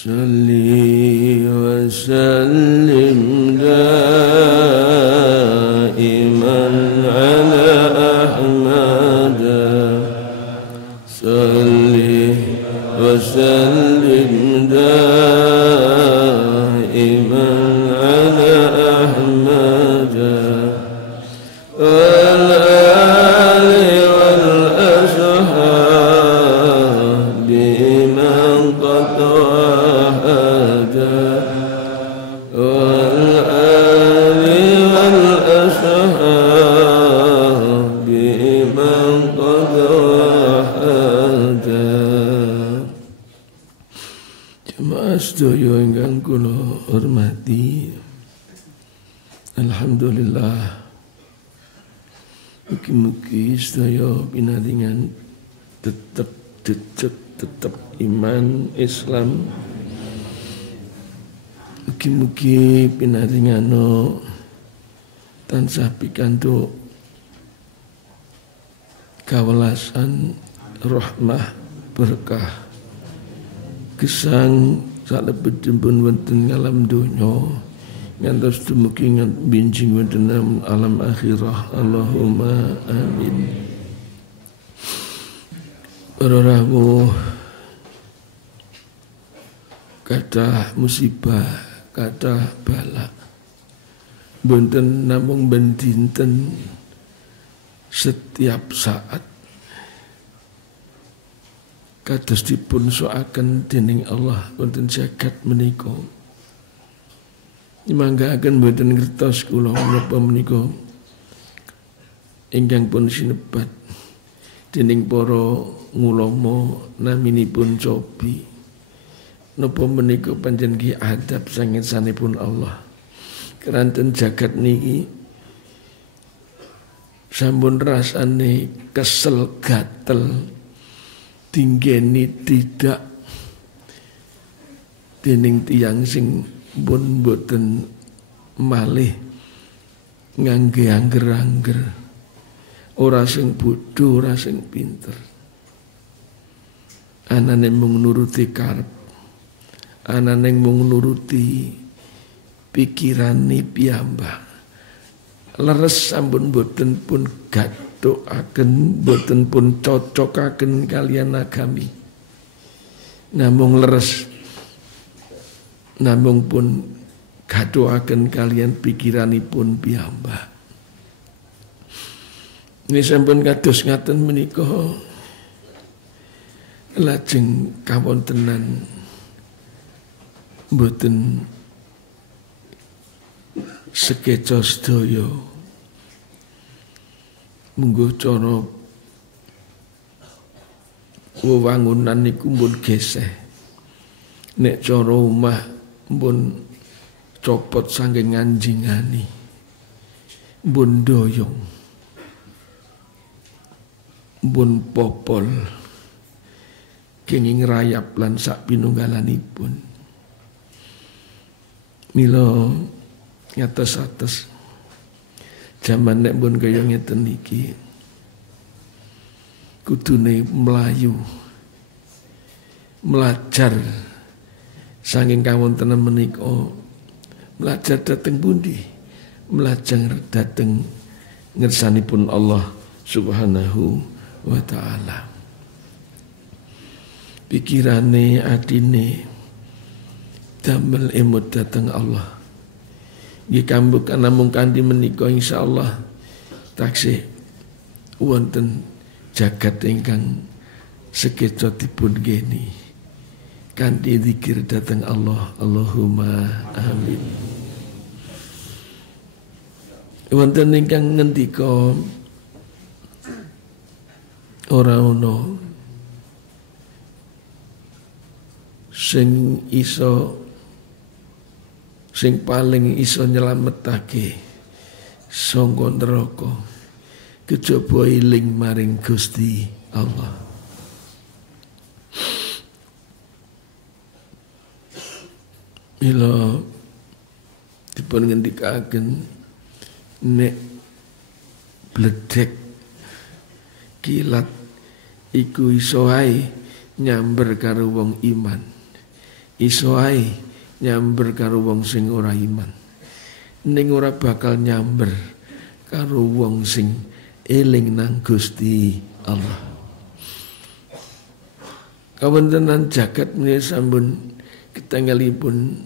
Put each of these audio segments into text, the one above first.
Salli wa sallim daiman ala Ahmad. Salli wa sallim daiman ala Ahmad. Sedaya ingkang kula hormati, alhamdulillah, mugi-mugi sedaya pinaringan tetep iman Islam, mugi-mugi pinaringano tansah pikantuk kawelasan rahmah berkah gesang salebetipun wonten alam donya ngantos dumugi binjing wonten alam akhirah. Allahumma amin. Para rawuh, kathah musibah, kathah bala, boten namung ben dinten, setiap saat kados dipun soaken dening Allah wonten jagat menika. Nyemanggaken boten ngertos kula menapa menika ingkang pun sinebat dening para ngulama naminipun cobi. Napa menika pancen ki adab sanget sanipun Allah. Keranten jagat niki sampun rasane kesel gatel tinggeni tidak dening tiyang sing pun boten malih ngangge angger-angger, ora sing bodho, ora sing pinter, anane mung nuruti karep, anane mung nuruti pikirane piyambak, leres sampun boten pun gathukaken, boten pun cocokaken kalian agami, namung leres, namung pun gathukaken kalian pikiranipun piyambak. Ini sampun kados ngaten menika lajeng kawontenan boten sekeca sedaya munggo cara wewangunan niku pun geseh, nek cara omah pun copot saking nganjingani, pun doyong, pun popol kenging rayap lan sak pinunggalanipun. Mila ngatos-atos jaman nek pun kaya ngeten iki kudune mlayu melajar saking kawontenan menika, melajar dhateng pundi? Melajar dhateng ngersanipun Allah Subhanahu wa ta'ala. Pikirane atine damel emut dhateng Allah. Nggih kambuk namung kanthi menika insyaallah taksih wonten jagat ingkang sekeca dipun geni kanthi zikir dhateng Allah. Allahumma amin. Wonten ingkang ngendika ora ono sing paling iso nyelametake saka neraka kejaba eling maring Gusti Allah. Mila dipun ngendikaken nek bledek kilat iku iso ae nyamber karo wong iman. iso ae nyamber karo wong sing ora iman. Ning ora bakal nyamber karo wong sing eling nang Gusti Allah. Kawontenan jagat menika sampun ketenggalipun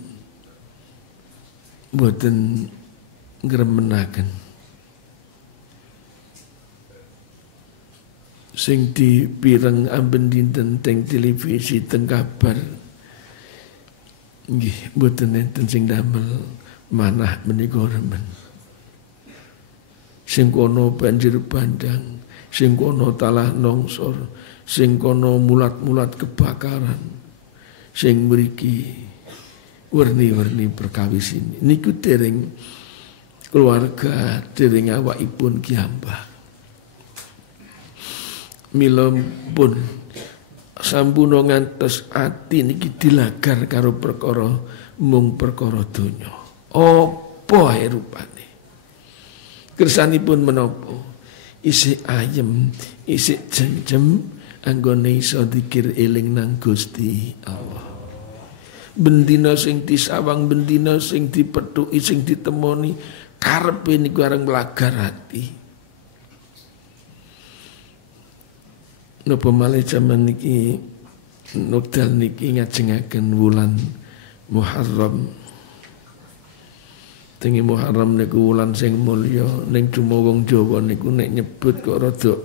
boten ngremenaken. Sing dipireng amben dinten teng televisi teng kabar nggih boten enten sing damel manah menika remen. Sing kono banjir bandang, sing kono talah nongsor, sing kono mulat-mulat kebakaran, sing mriki werni-werni perkawis ini. Niku dereng keluarga, dereng awakipun kiambah. Mila pun sampuna ngantos ati niki dilagar karo perkara mung perkara donya. Apa ae rupane? Kersanipun menapa? Isih ayem, isih jengjem anggone iso dikir eling nang Gusti Allah. Bendina sing disawang, bendina sing dipethuki, sing ditemoni, karepe niku areng mlagar ati. Napa malih jaman niki nokdal niki ngajengaken wulan Muharram. Tengi Muharram niku wulan sing mulya, ning cuma wong Jawa niku nek nyebut kok rada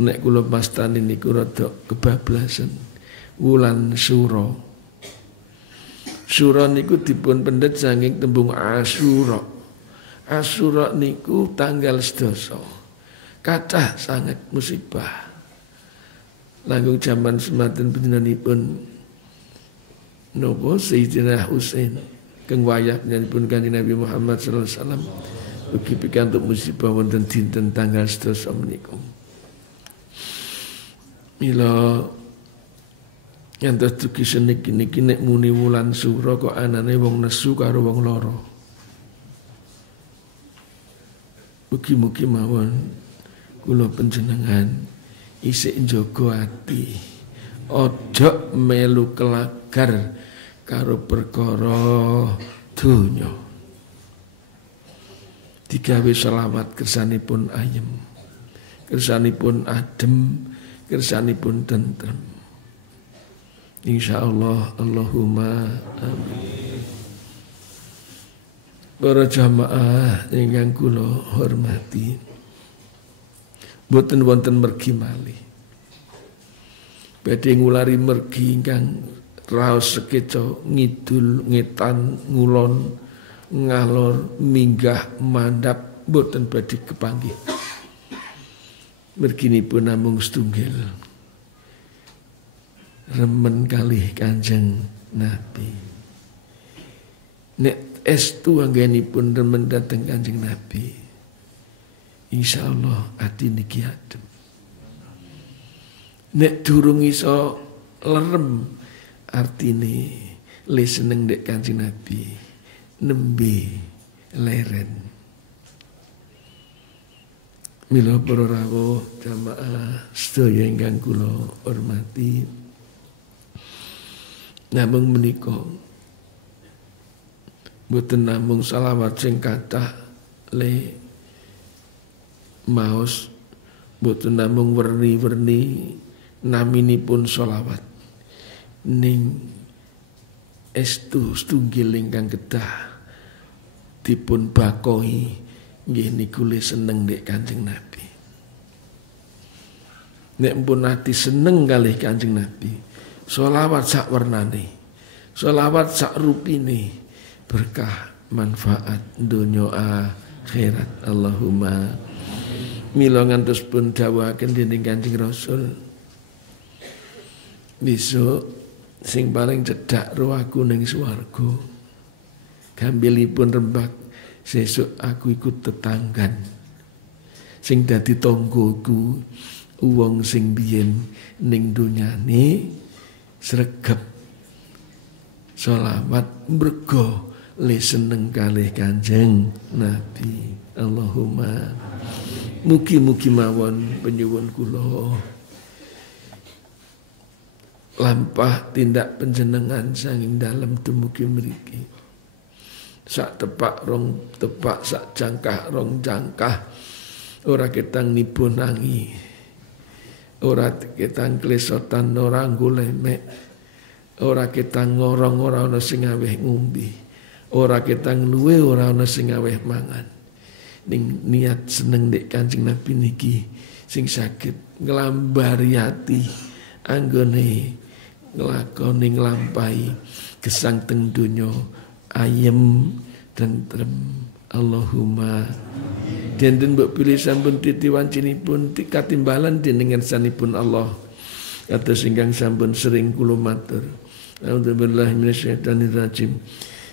nek kula pastani niku rada kebablasan. Wulan Sura. Sura niku dipun pendet saking tembung Asyura. Asyura niku tanggal 12. Kathah sangat musibah. Langkung jaman semanten panjenenganipun napa Sayyidina Husain keng wayahipun Kanjeng Nabi Muhammad sallallahu alaihi wasallam ugi pikantuk musibah wonten dinten tanggal 12 menika. Mila yantos dugi seniki niki nek muni wulan Sura kok anane wong nesu karo wong lara. Mugi-mugi mawon kula panjenengan isih njaga ati. Ojo melu kelagar karo perkara donya. Digawe selawat kersanipun ayem, kersanipun adem, kersanipun tentrem. Insyaallah, Allahumma amin. Para jamaah ingkang kula hormati, boten wonten mergi malih. Badhe ngulari mergi ingkang raos sekeca ngidul ngetan ngulon ngalor minggah mandap boten badhe kepanggih. Merginipun namung setunggal. Remen kalih Kanjeng Nabi. Nek estu anggenipun remen dateng Kanjeng Nabi, insyaallah ati niki adem. Nek durung iso lerem, artine le seneng dek Kanjeng Nabi, nembe leren. Mila para rawuh jamaah sedaya ingkang kula hormati, namung menika boten namung selawat sing kathah le maos, boten namung werni-werni naminipun selawat, ning estu setunggal ingkang kedah dipun bakohi nggih niku le seneng dek Kanjeng Nabi. Nek pun ati seneng kalih Kanjeng Nabi, selawat sak wernane, selawat sak rupine, berkah manfaat donya akhirat. Allahumma. Mila ngantos pun dawuhaken dening Kanjeng Rasul, besok sing paling cedhak roh aku ning swarga, gambilipun rembag, sesuk aku ikut tetanggan. Sing dadi tanggoku wong sing biyen ning donyane sregep selawat mergo le seneng kalih Kanjeng Nabi. Allahumma. Mugi-mugi mawon penyuwun kula lampah tindak panjenengan sanging dalem dumugi mriki. Sak tepak rong tepak, sak jangkah rong jangkah, ora ketang nibunangi, ora ketang klesotan, ora nggolemek, ora ketang ngorong, ora ana sing aweh ngombe, ora ketang luwe, ora ana sing aweh mangan. Ning niat seneng dek Kanjeng Nabi niki sing saged nglambari ati anggone nglakoni nglampahi gesang teng donya ayem tentrem. Allahumma dinten mbok pilih sampun titiwancinipun katimbalan dening ngersanipun Allah atus ingkang sampun sering kula matur. A'udzubillahi minasyaitonir rajim.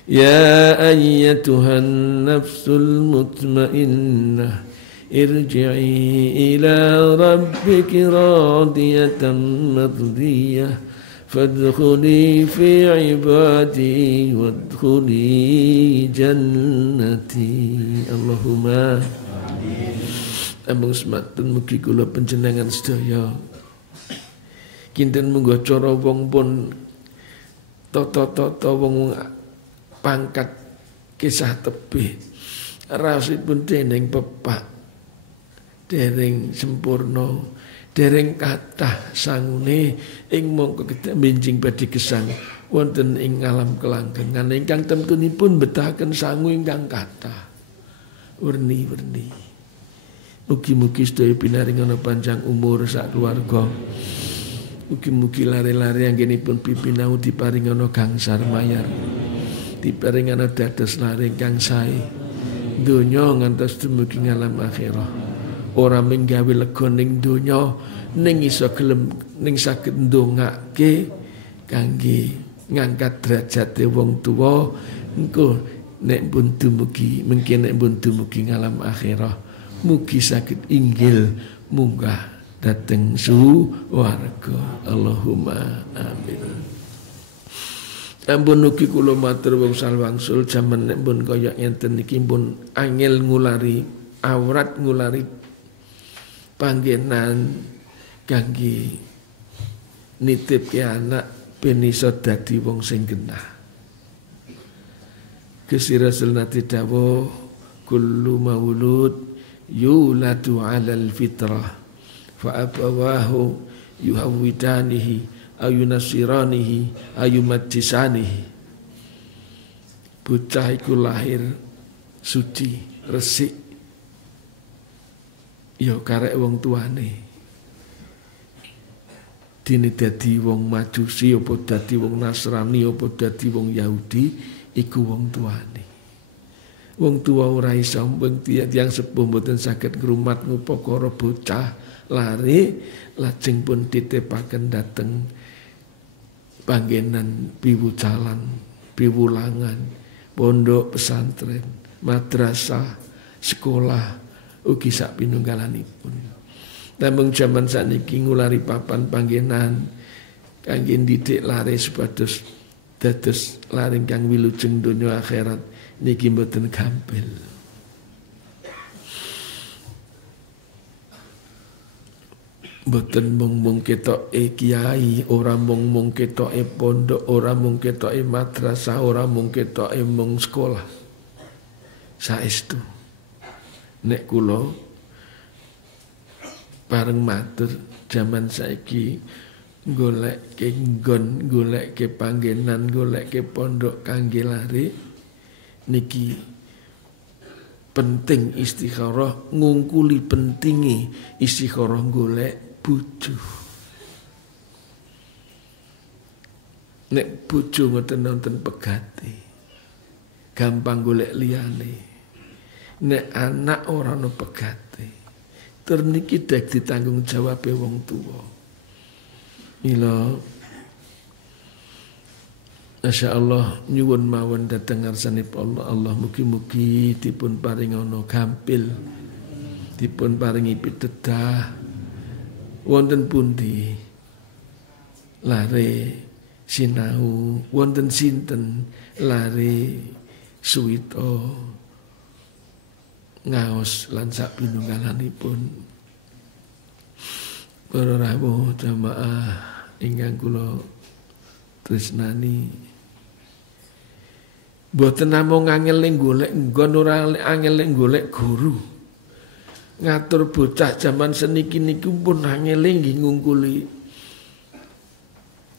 Ya ayyatuhan nafsul mutmainnah irji'i ila rabbiki radiyatan mardiyah fadkhuli fi ibadi wadkhuli jannati. Allahumma amin. Sematun mugi kula panjenengan sedaya kinten munggo cara wong pun tata-tata wong pangkat kisah tebih rasipun dening pepak dereng sempurna, dereng kathah sangune ing mongko kita benjing badhe gesang wonten ing alam kelanggengan ingkang temtunipun betahaken sangu ingkang kathah werni-werni. Mugi-mugi sedaya pinaringana panjang umur sak keluarga. Mugi-mugi lare-lare anggenipun pipinau diparingana gangsar mayar, diparingana dados lare ingkang sae donya ngantos dumugi alam akhirah. Ora menggawe lega ning donya ning iso gelem ning saged ndongake kangge ngangkat derajate wong tuwa engko nek pun dumugi mengki nek pun dumugi ngalam akhirah mugi saged inggil munggah dhateng suwarga. Allahumma amin. Ampun ugi kula matur wong salwangsul jaman nek pun kaya ngenten iki pun angel ngulari awrat ngulari panggenan kangge nitipke anak ben iso dadi wong sing genah. Gusti Rasul nate dawuh kullu maulud yuladu 'alal fitrah fa abawahu yuhawwidanihi ayunasiranihi ayumajjisanihi. Bocah iku lahir suci resik ya karek wong tuane. Dene dadi wong Majusi apa dadi wong Nasrani apa dadi wong Yahudi iku wong tuane. Wong tua ora iso tiyang sepuh mboten saged ngrumat ngupakara bocah lare lajeng pun titipaken dhateng panggenan piwucalan, piwulangan, pondok pesantren, madrasah, sekolah ugi sak pinunggalanipun. Namung jaman sakniki ngulari papan panggenan kangge ndidik lare supados dados lare kang wilujeng donya akhirat niki mboten gampil. Mboten mung ketoke kiai, ora mung ketoke pondok, ora mung ketoke madrasah, ora mung ketoke mung sekolah. Saestu nek kula bareng matur jaman saiki goleke nggon, goleke panggenan, goleke pondok kangge lare niki penting istikharah, ngungkuli pentingi istikharah golek bojo. Nek bojo ngoten nonton pegate gampang golek liyane. Nek anak ora ono pegate terniki dek ditanggung jawab wong tuwa. Mila Masya Allah nyuwun mawon dhateng ngarsanipun Allah mugi-mugi dipun paringana gampil, dipun paringi pitedah wonten pundi lare sinau, wonten sinten lare suwita ngaos lan sak pinunggalanipun. Para rawuh jamaah ingkang kula tresnani. Mboten namung angel golek nggon ora angel golek guru. Ngatur bocah zaman seniki niku pun angel nggih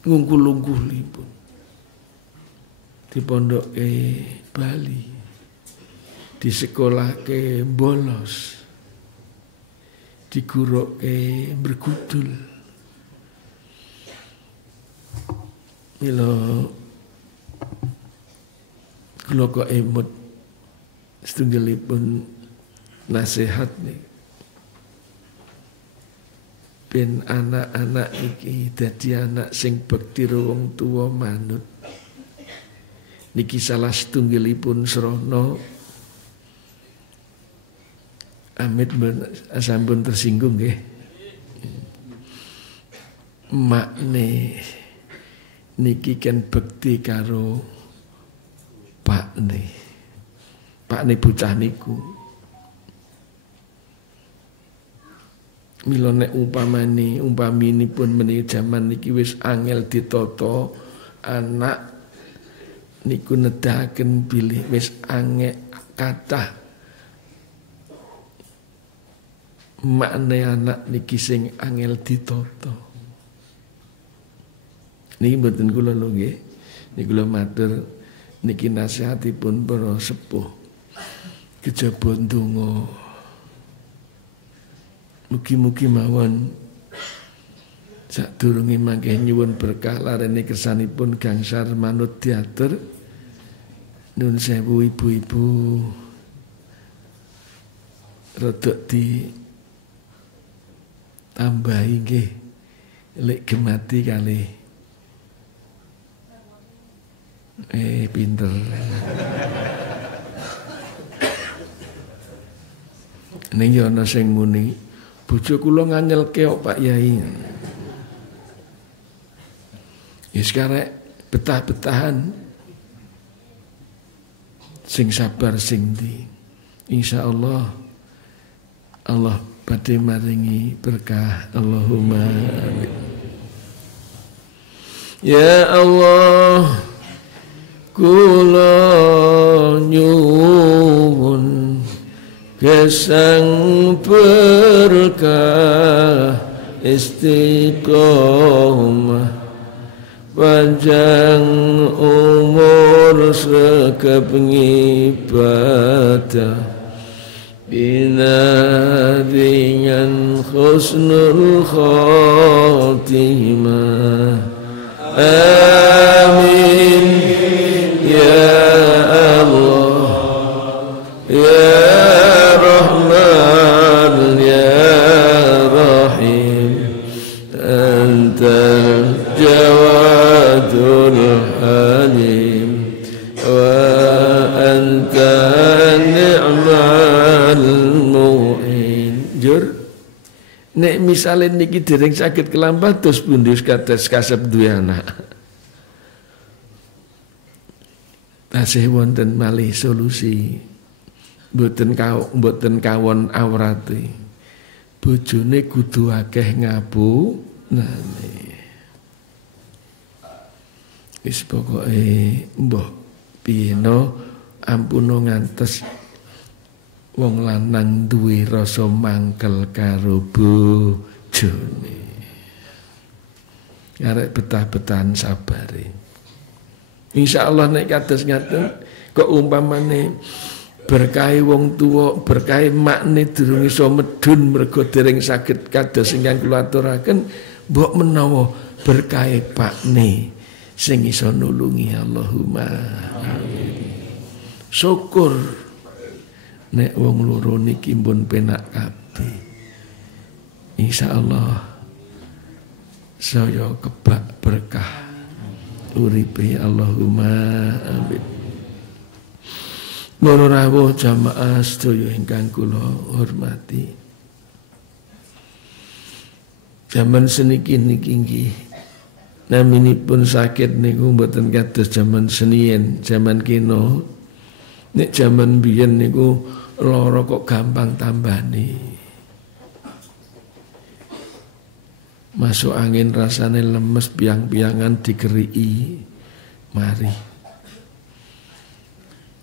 ngungkul-ungkuli pun. Di pondok Bali. Di sekolah ke bolos. Di guru ke bergudul. Milo kula kok emut setunggalipun nasihat nih. Ben anak-anak iki dadi anak sing bekti wong tuwa manut. Niki salah setunggalipun srana amit sampun tersinggung nggih. Makne niki kan bekti karo Pakne bocah niku. Mila nek umpaminipun menika jaman niki wis angel ditata anak niku nedahaken bilih wis angel kathah makne anak niki sing angel ditata. Niki mboten kula lho nggih. Niki kula matur niki nasihatipun para sepuh. Kejaba ndonga. Mugi-mugi mawon sadurunge mangke nyuwun berkah larene kersanipun gangsal manut diatur. Nun sewu ibu-ibu rodok di tambahi nggih lek gemati kali. Pinter. Ning yo ana sing muni, bojo kula nganyelke kok Pak Yai. Ya sekarang betah-betahan sing sabar sing di. Insyaallah Allah badhe maringi berkah. Allahumma amin. Ya Allah kula nyuwun gesang berkah istiqomah panjang umur sekep ngibadah binadingan husnul khotimah amin ya Allah ya Rahman ya Rahim antal jawadul halim wa anta ni'mal mu'in. Jur nek misale niki dereng saged kelambat terus pundi kados kasep duwe anak. Tasih wonten malih solusi. Mboten kawon awrate. Bojone kudu akeh ngapunane. Wis pokoke mbah piye no ampuna ngantos wong lanang duwe rasa mangkel karo bojone. Arek betah-betahan sabare. Insyaallah nek kados ngaten kok umpamane berkahi wong tuwa, berkahi makne durung iso medun mergo dereng saged kados ingkang kula aturaken, mbok menawa berkahi pakne sing iso nulungi. Allahumma amin. Syukur nek wong loro niki pun penak kabeh. Insyaallah saya kebak berkah uripe. Allahumma amin. Para rawuh jamaah sedaya ingkang kula hormati. Zaman seniki niki nggih naminipun sakit niku mboten kados zaman senien, zaman kino. Nek zaman biyen niku lara kok gampang tambani. Masuk angin rasane lemes, piang-piangan digerii mari.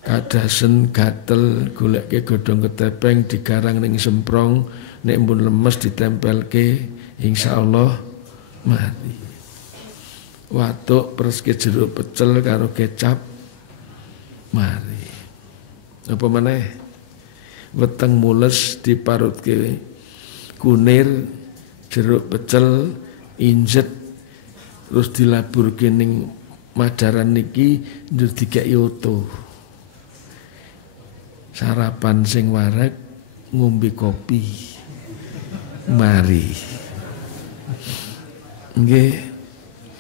Kadasen gatel goleke godhong ketepeng digarang ning semprong, nek mbun lemes ditempelke insyaallah mari. Watuk perske jeruk pecel karo kecap mari. Apa maneh? Weteng mules diparutke kunir, jeruk pecel, injet terus dilaburke ning madaran niki njur dikeki oto. Sarapan sing wareg ngombe kopi. Mari. Nggih.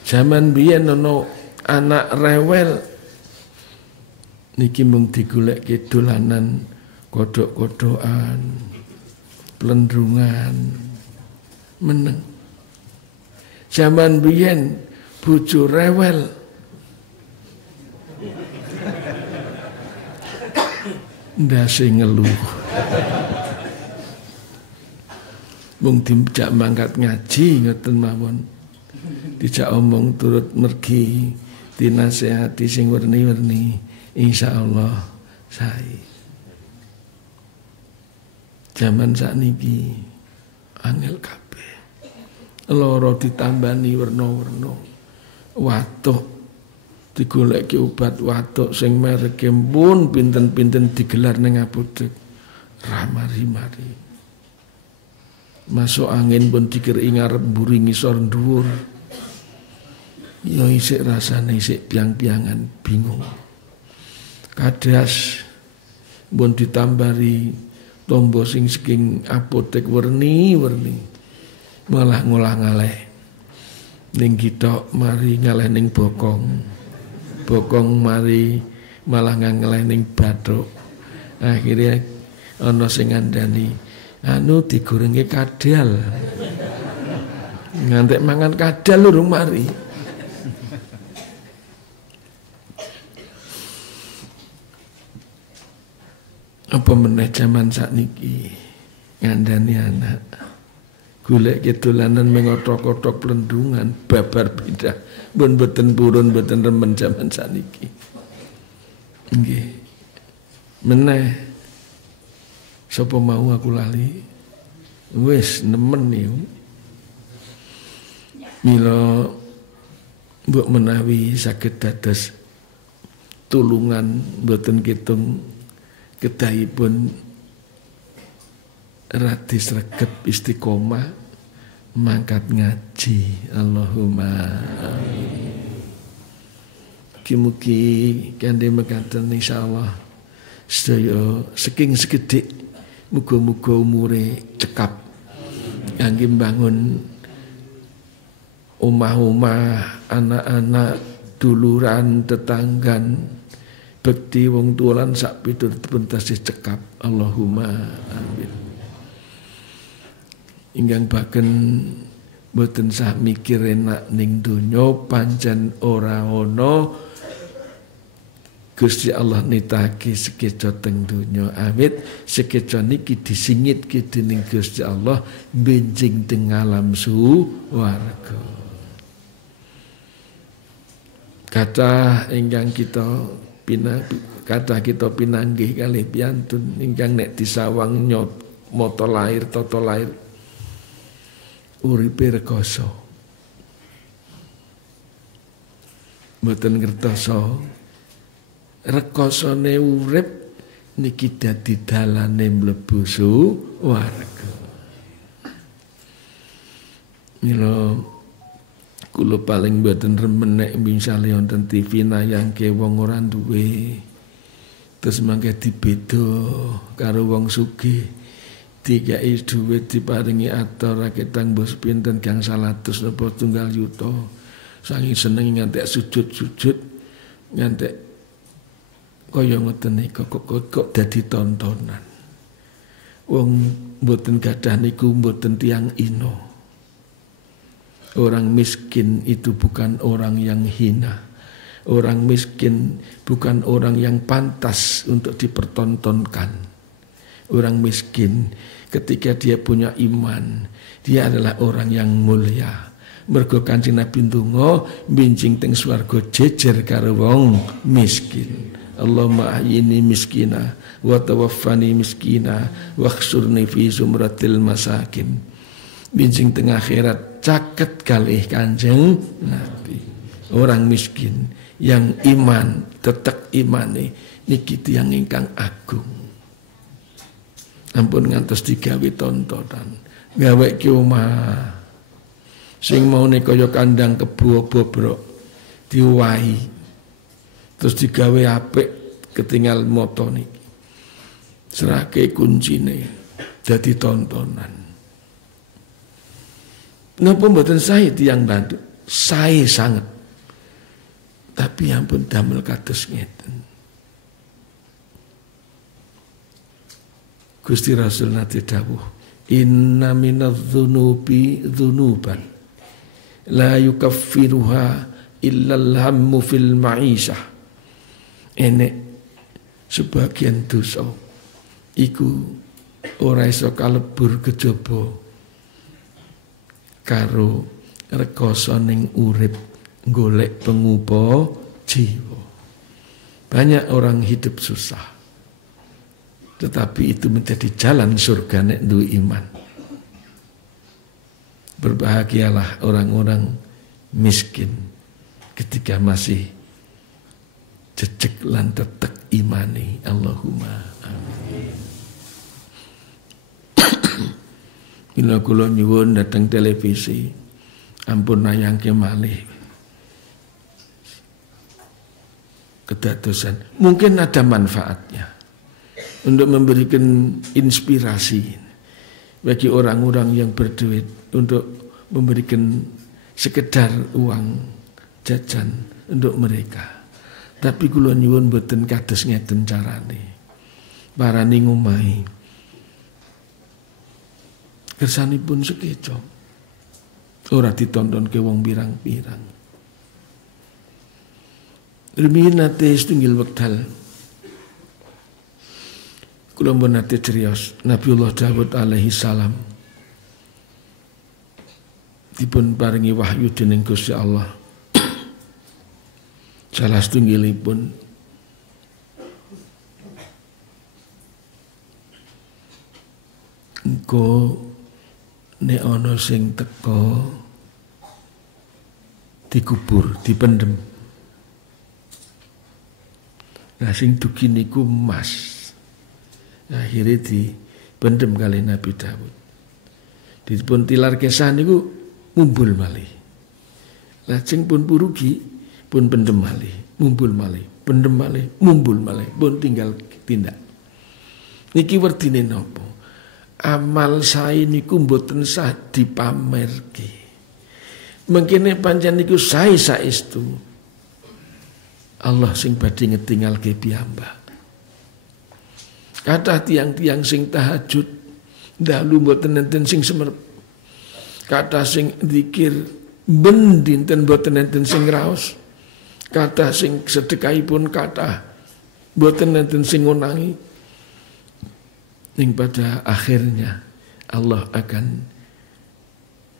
Zaman biyen ana anak rewel niki mung digoleki dolanan kodhok-kodhokan, plendrungan, meneng. Zaman biyen bojo rewel ndase ngeluh. Mung dijak mangkat ngaji ngoten mawon. Dijak omong turut mergi, dinasehati sing werni-werni, insyaallah sae. Zaman sakniki angel kabeh. Lara ditambani werna-werna. Watuk digoleki obat watuk sing mereke pun pinten-pinten digelar ning apotek. Ramari-mari. Masuk angin pun dikiriki ngarep mburi ngisor dhuwur. Ya isik rasane isik piang-piangan bingung. Kadas pun ditambari tombo sing saking apotek werni-werni. Malah ngolah ngaleh. Ning kita mari ngaleh ning bokong. Bokong mari malah ngaleh ning bathuk. Akhirnya ana sing ngandani, anu digorenge kadal. Ngantek mangan kadal urung mari. Apa meneh jaman sakniki ngandani anak golek dolanan mengotok-otok plendungan babar bidah pun boten purun boten remen jaman sakniki. Nggih. Meneh sapa mau aku lali wis nemen niku. Mila mbok menawi saged dados tulungan boten kitung kedahipun radi sregep istiqomah mangkat ngaji. Allahumma amin. Mugi-mugi kandhe mekaten insyaallah sedaya saking sekedhik muga-muga umure cekap kangge mbangun omah-omah, anak-anak, duluran, tetanggan, bekti wong tulan sak piturutipun tasih cekap. Allahumma amin. Ingkang baken boten sah mikir enak ning donya pancen ora ana Gusti Allah nitahake sekeca teng donya. Awit sekeca niki disingitke dening Gusti Allah benjing teng alam suwarga. Kata ingkang kita kata kita pinanggih kalih piantun ingkang nek disawang nyot mata lahir tata lahir uripe rekoso mboten ngertoso rekosone urip niki dadi dalane mlebu swarga. Mila kula paling mboten remen nek misale wonten TV nayangke wong ora duwe terus mangke dibeda karo wong sugih dikai dhuwit diparingi ator raketang bos pinten gang 100 napa tunggal yuta saking seneng ngantek sujud-sujud ngantek kaya ngoten niku kok dadi tontonan. Wong mboten gadah niku mboten tiyang ino. Orang miskin itu bukan orang yang hina. Orang miskin bukan orang yang pantas untuk dipertontonkan. Orang miskin ketika dia punya iman, dia adalah orang yang mulia. Mergo Kanjeng Nabi ndonga benjing teng swarga jejer karo wong miskin. Allahumma ahyini miskina wa tawaffani miskina wakhsurni fi zumratil masakin. Benjing teng akhirat caket kalih Kanjeng Nabi. Orang miskin yang iman tetap imane niki tiyang ingkang agung. Ampun ngantos digawe tontonan, gawe ki omah sing maune kaya kandang kebo bobrok diwahi terus digawe apik ketinggal moto niki. Serake kuncine dadi tontonan. Napa mboten sae tiyang bantu? Sae sanget. Tapi ampun damel kados ngeten. Gusti Rasul nate dawuh, inna minadz-dzunubi dzunuban la yukaffiruha illa al-hammu fil ma'isyah. Enek sebagian dosa iku ora iso kalebur kejaba karo rekoso ning urip golek pengupa jiwa. Banyak orang hidup susah, tetapi itu menjadi jalan surga nek duwe iman. Berbahagialah orang-orang miskin ketika masih jejeg lan tetek imani. Allahumma amin. Bila kula nyuwun datang televisi, ampun nayangke malih kedadosan. Mungkin ada manfaatnya untuk memberikan inspirasi bagi orang-orang yang berduit untuk memberikan sekedar uang jajan untuk mereka. Tapi kula nyuwun mboten kados ngeten carane. Parani ngomahi kersanipun sekeco. Ora ditonton ke wong pirang-pirang. Rumiyin nate setunggal wekdal kula mbon nate criyos Nabiullah Daud alaihi salam dipun paringi wahyu dening Gusti Allah. Salah setunggalipun engko nek ana sing teka dikubur, dipendem. Nah sing dugi niku emas. Akhirnya dipendem kali Nabi Daud. Dipun tilar kesah niku mumbul malih. Lajeng pun purugi pun pendem malih, mumbul malih, pendem malih, mumbul malih, pun tinggal tindak. Niki werdine napa? Amal sae niku mboten sah dipamerke. Mengkene pancen niku sae saestu Allah sing badhe ngetingalke piyambak. Kathah tiang-tiang sing tahajud dalu mboten enten sing semerep. Kathah sing zikir ben dinten mboten enten sing raos. Kathah sing sedekahipun kathah mboten enten sing ngonangi. Ning pada akhirnya Allah akan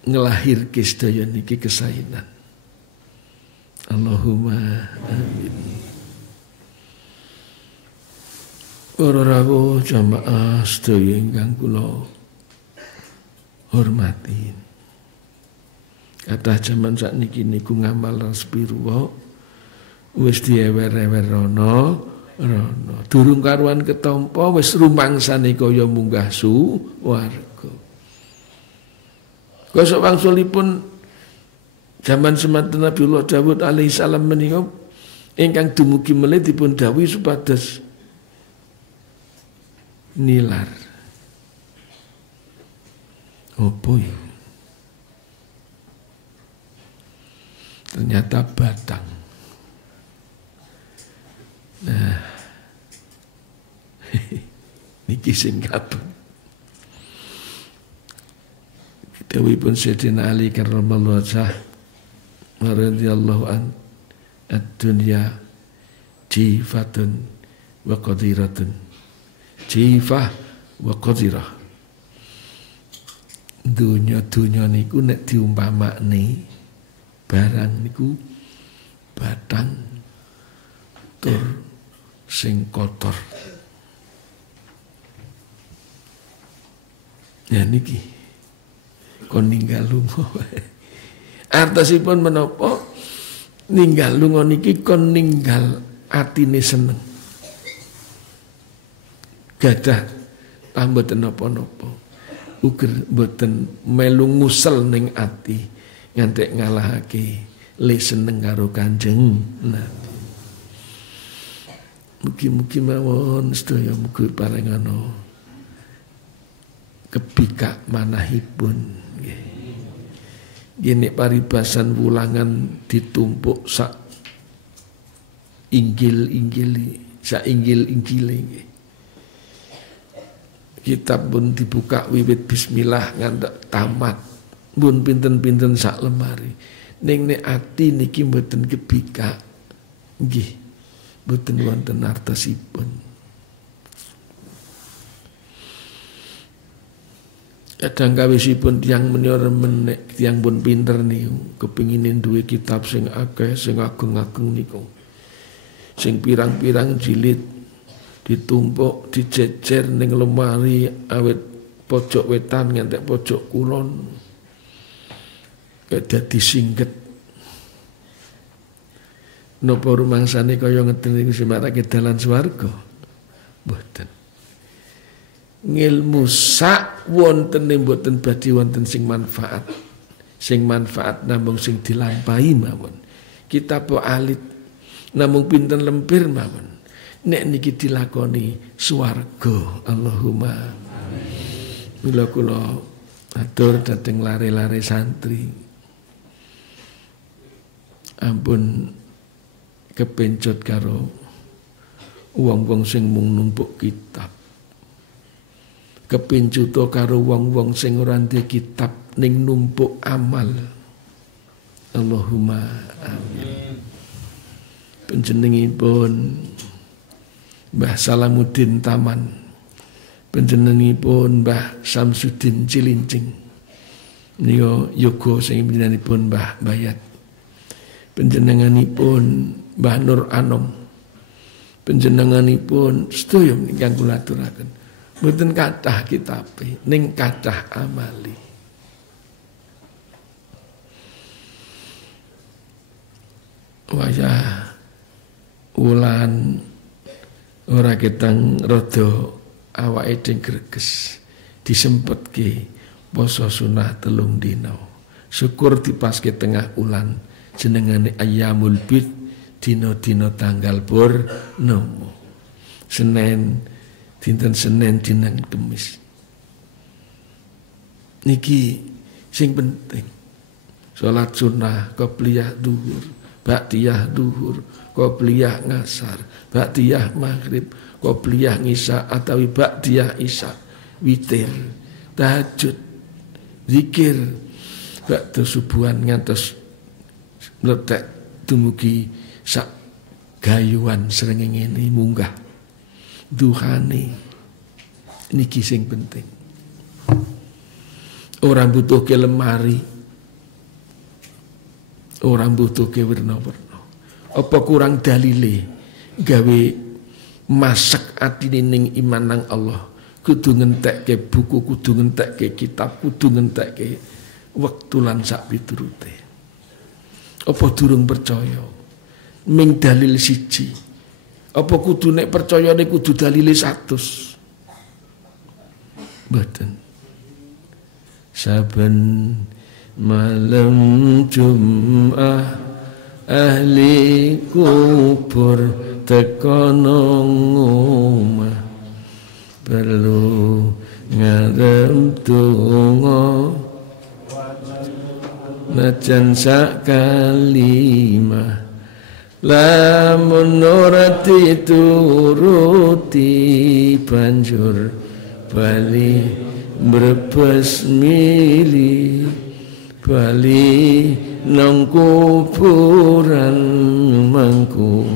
ngelahirke sedaya niki kesainan. Allahumma amin. Para rawuh jamaah sedaya ingkang kula hormati. Kathah jaman sakniki niku ngamal raspirwa wis diewer-ewer rono. Durung karuan ketampa wis rumangsane kaya munggah suwarga. Gosok wangsulipun zaman semanten Nabiullah Daud alaihi salam menika ingkang dumugi melih dipun dawuhi supados nilar. Opo ya? Ternyata batang. Nah, niki sing kabeh. Dawuhipun Sayyidina Ali karramallahu wajhah radhiyallahu an ad-dunya jifatun wa qadiratun. Jifah wa qadirah. Dunya niku nek diumpamakne barang niku batang tur sing kotor. Ya niki kon ninggal lunga. Artosipun menapa ninggal lunga niki kon ninggal atine seneng. Gadah mboten napa-napa. Uger mboten melu ngusel ning ati ngantek ngalahake le seneng karo Kanjeng Nabi. Mugi-mugi mawon sedaya mugi parengana kebikak manahipun nggih. Gini paribasan wulangan ditumpuk sak inggil-inggili, sak inggil-inggile nggih. Kitab pun dibuka wiwit bismillah ngantek tamat. Pun pinten-pinten sak lemari. Ning nek ati niki mboten kebikak. Nggih. Mboten wonten artosipun. Kadang kawisipun tiyang menika remen nek tiyang pun pinter niku kepinginin duwe kitab sing akeh sing ageng-ageng niku. Sing pirang-pirang jilid ditumpuk dijejer ning lemari awit pojok wetan ngantek pojok kulon dadi singget. Napa rumangsane kaya ngeten niku semarake dalan swarga? Mboten. Ngilmu sak wontene mboten badhe wonten sing manfaat. Sing manfaat namung sing dilampahi mawon. Kitab alit namung pinten lempir mawon. Nek niki dilakoni swarga. Allahumma amin. Mila kula atur dhateng lare-lare santri. Ampun kepencut karo wong-wong sing mung numpuk kitab. Kepencuto karo wong-wong sing ora ndek kitab ning numpuk amal. Allahumma amin. Panjenenganipun Mbah Salamuddin Taman, panjenenganipun Mbah Samsudin Cilincing, niku yoga sing panjenenganipun Mbah Bayat, panjenenganipun Mbah Nur Anom, panjenenganipun sedaya ingkang kula aturaken. Mboten kathah kitabe, ning kathah amali. Wayah wulan ora ketang rada awake ding greges disempetke poso sunah 3 dina. Syukur dipaske tengah ulan jenengane Ayyamul Bid, dina-dina tanggal purnama. Senin dinten Senin dinten Kamis. Niki sing penting. Salat sunah qobliyah zuhur, ba'diyah zuhur, qobliyah ngasar, ba'diyah maghrib, qobliyah isya atau ba'diyah isya, witir, tahajud, zikir, ba'da subuhan ngantos mletek dumugi sak gayuan srengenge ini munggah duhane. Niki sing penting. Ora butuhke lemari, ora butuhke werna-werna. Apa kurang dalile gawe masak atine ning iman nang Allah, kudu ngentekke buku, kudu ngentekke kitab, kudu ngentekke wektu lan sak piturute. Apa durung percaya ming dalil siji? Apa kudu nek percayane kudu dalile 100? Mboten. Saben malam Jumat ahli kubur tekono ngomah, perlu ngarep donga najan sak kalimah, lamun ora dituruti banjur bali mbrebes mili, bali nang kuburan mangku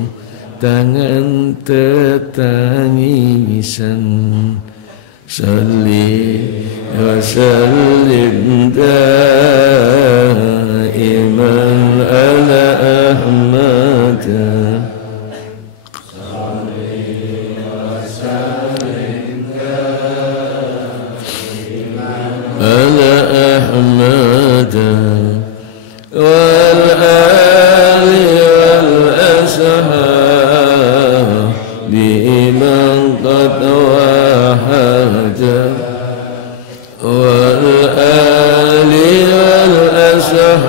tangan tetangisan. salli wa sallim daiman ala Ahmad ala Ahmad wal ali wal ashab biman qad wahad wal ali wal ashab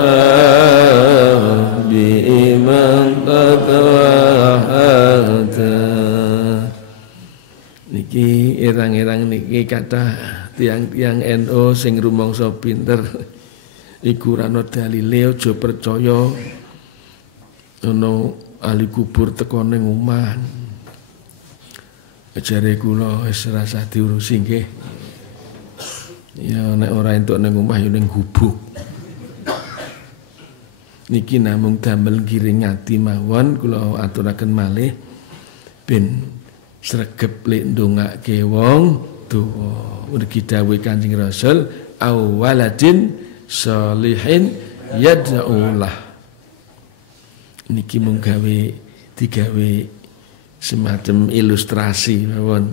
biman qad wahad. Niki irang-irang niki kata tiang-tiang NU sing rumangsa pinter iku rano dalile aja percaya ana ahli kubur teko ning omah. Jare kula wis rasa diurusi nggih. Ya nek ora entuk ning omah ya ning gubuk. Niki namung damel giring ati mawon kula aturaken malih ben sregep lek ndongake wong tuwa. Mugi dawuh Kanjeng Rasul awaladin sholihin yad'ulah. Niki mung digawe semacam ilustrasi mawon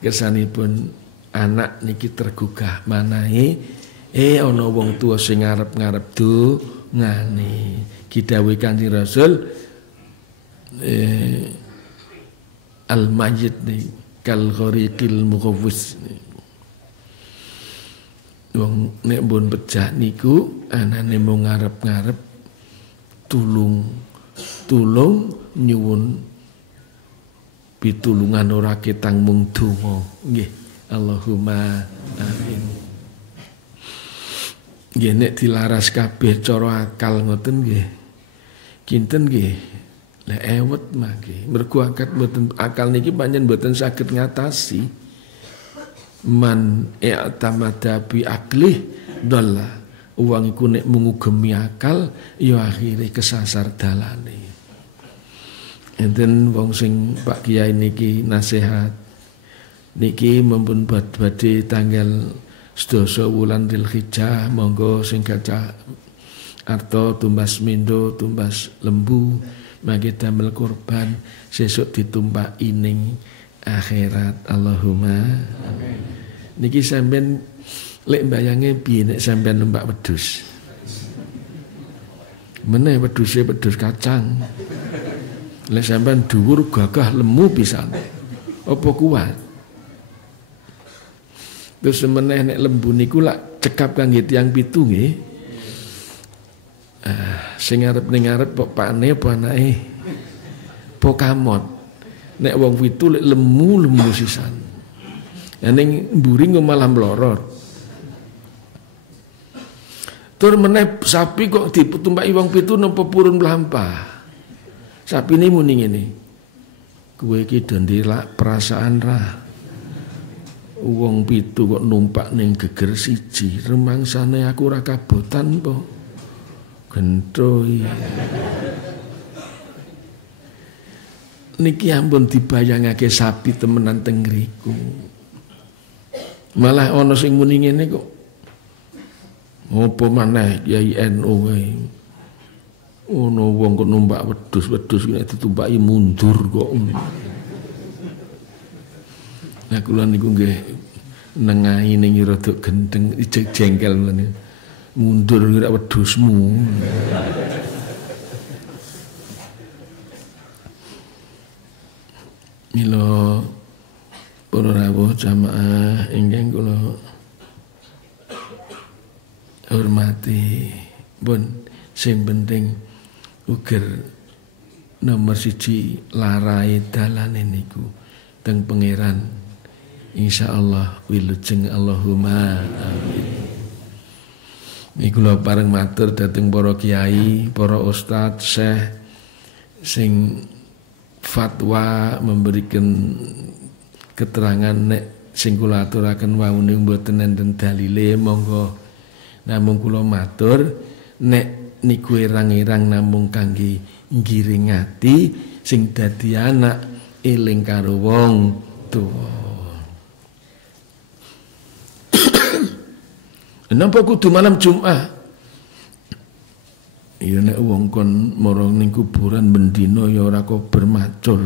kersanipun anak niki tergugah manahe ana wong tuwa sing ngarep-ngarep dongane. Dawuh Kanjeng Rasul al-mayyit kal ghariqil mughawwis. Wong nek mbon pejah niku anane mung ngarep-ngarep tulung nyuwun pitulungan ora ketang mung donga. Nggih, Allahumma amin. Nggih nek dilaras kabeh cara akal ngoten nggih. Kinten nggih lek ewet mangke. Mergo akal niki pancen mboten saged ngatasi. Man i'tamada bi aklih dalla. Wong iku nek mungugemi akal ya akhire kesasar dalane. Enten wong sing Pak Kiai niki nasihat niki mumpun badhe tanggal 12 wulan Dzulhijjah monggo sing gacah arta tumbas mindo tumbas lembu mangke damel kurban sesuk ditumpaki ning akhirat. Allahumma amin. Niki sampean lek mbayange piye nek sampean numpak wedhus? Meneh wedhuse wedhus kacang. Lek sampean dhuwur gagah lemu pisan. Apa kuat? Terus meneh nek lembu niku lak cekap kangge tiyang pitu nggih. Sing arep ning arep kok pakne apa anake? Pokamot. Nek wong pitu lek lemu sisan. Ning mburi kok malah mlorot. Tur meneh sapi kok ditumpaki wong pitu napa purun mlampah. Sapine muni ngene. Kowe iki ndelak perasaan ra. Wong pitu kok numpak ning geger siji, remangsane aku ora kabotan po. Gentoy. Niki ampun dibayangake sapi temenan teng ngriku. Malah ana sing muni ngene kok. Apa maneh Kyai NU wae. Ono wong kok numpak wedhus nek ditumpaki mundur kok. Nah kula niku nggih nengahi ning rada gendeng jengkel ngene. Mundur kira wedhusmu. Mila para rawuh jamaah ingkang kula hormati, pun sing penting uger nomor 1 larai dalane niku teng pangeran insyaallah wilujeng. Allahumma amin. Niku kula pareng matur dhateng para kiai, para ustaz, syekh sing fatwa memberikan keterangan nek sing kula aturaken wau niku mboten enten dalile monggo namung kula matur nek niku irang-irang namung kangge ngiring ati sing dadi anak eling karo wong tuwa. Napa kudu malam Jumat? Ya nek wong kon mara ning kuburan bendina ya ora kok bermacul.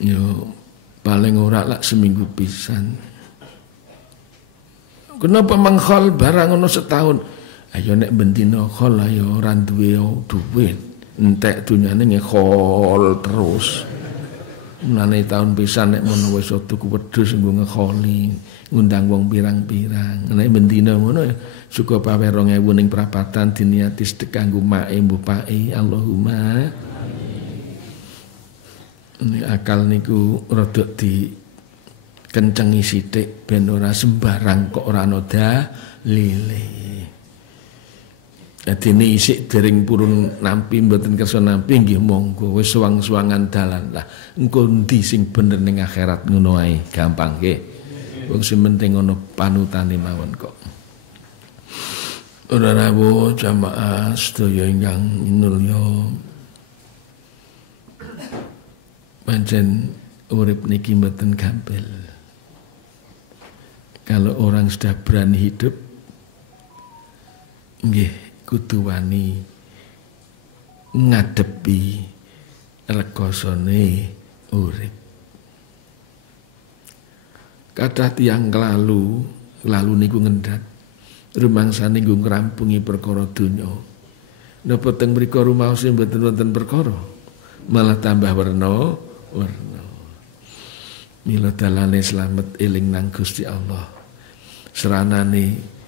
Ya paling ora lak seminggu pisan. Kenapa mangkhol barang ono setahun? Ayo nek bendina khol ayo ora duwe duit. Entek dunyane ngekhol terus. Mulane tahun pisan nek mono wis tuku wedhus nggo ngekholi, ngundang wong pirang-pirang. Nek bendina ngono suka pawe 2000 ning prapatan diniati sedekah nggo mae mbuh pae. Allahumma ini akal niku rada di kencengi sithik ben ora sembarang kok ora ana dalile. Dene isik dereng purun nampi mboten kersa nampi nggih monggo wis suwang-suwangan dalan lah. Engko endi sing bener ning akhirat ngono ae gampang nggih. Wong sing penting ana panutane mawon kok. Ora rawuh jamaah sedaya ingkang minulya. Pancen urip niki mboten gampil. Kalau orang sudah berani hidup nggih kudu wani ngadepi rekosone urip. Kathah tiyang lalu niku ngendhat rumangsane nggo ngrampungi perkara donya. Napa teng mriku rumaos mboten wonten perkara, malah tambah werna. Mila dalane slamet eling nang Gusti Allah. Seranane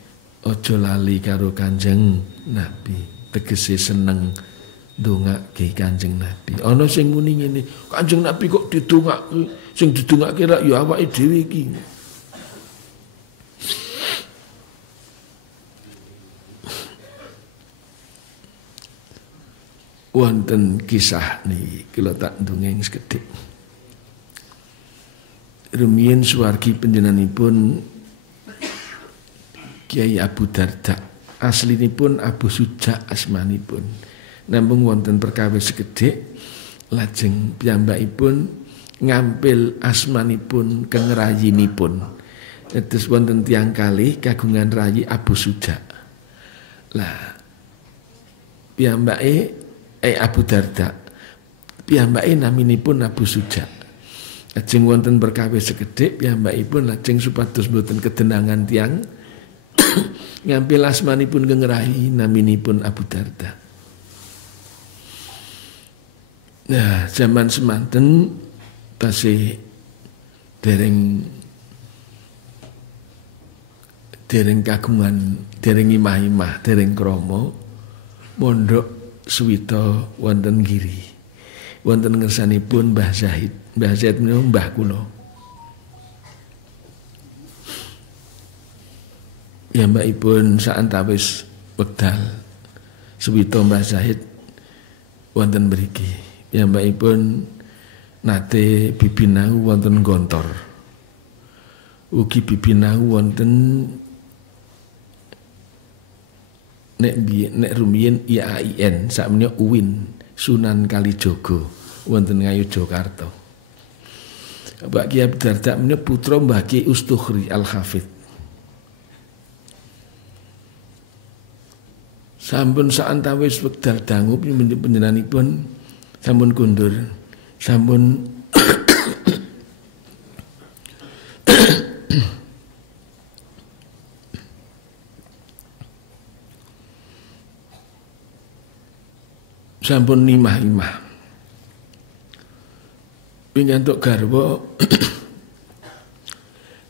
aja lali karo Kanjeng Nabi, tegese seneng ndongake Kanjeng Nabi. Ana sing muni ngene, Kanjeng Nabi kok didongake, sing didongake ra ya awake dhewe iki. Wonten kisah niki kula tak ndongeng sekedhik. Rumiyin suwargi panjenenganipun Kiai Abu Darda, aslinipun Abu Suja asmanipun. Namung wonten perkawis sekedhik lajeng piyambakipun ngampil asmanipun keng rayinipun. Terus wonten tiyang kalih kagungan rayi Abu Suja. Lah piyambake Abu Darda, piyambake naminipun Abu Suja. Lajeng wonten perkawis sekedhik piyambakipun lajeng supados boten kedenangan tiyang ngambil asmanipun kengerahi naminipun Abu Darda. Nah, zaman semanten tasih dereng kagungan, dereng imah-imah, dereng krama mondok suwita wonten Giri. Wonten ngersanipun Mbah Zahid. Mbah Zahid menika mbah kula. Ya mbakipun saantawis wekdal suwita Mbah Zahid wonten mriki. Ya mbakipun nate bibinahu wonten Gontor. Ugi bibinahu wonten nek rumiyin IAIN sakmenika UIN Sunan Kalijaga wonten Ngayogyakarta. Mbak Kiai Abu Darda menika putra Mbah Kiai Ustukhri Al-Hafidz. Sampun saantawis wekdal dangu panjenenganipun sampun kundur, sampun sampun imah-imah. Pingantuk garwa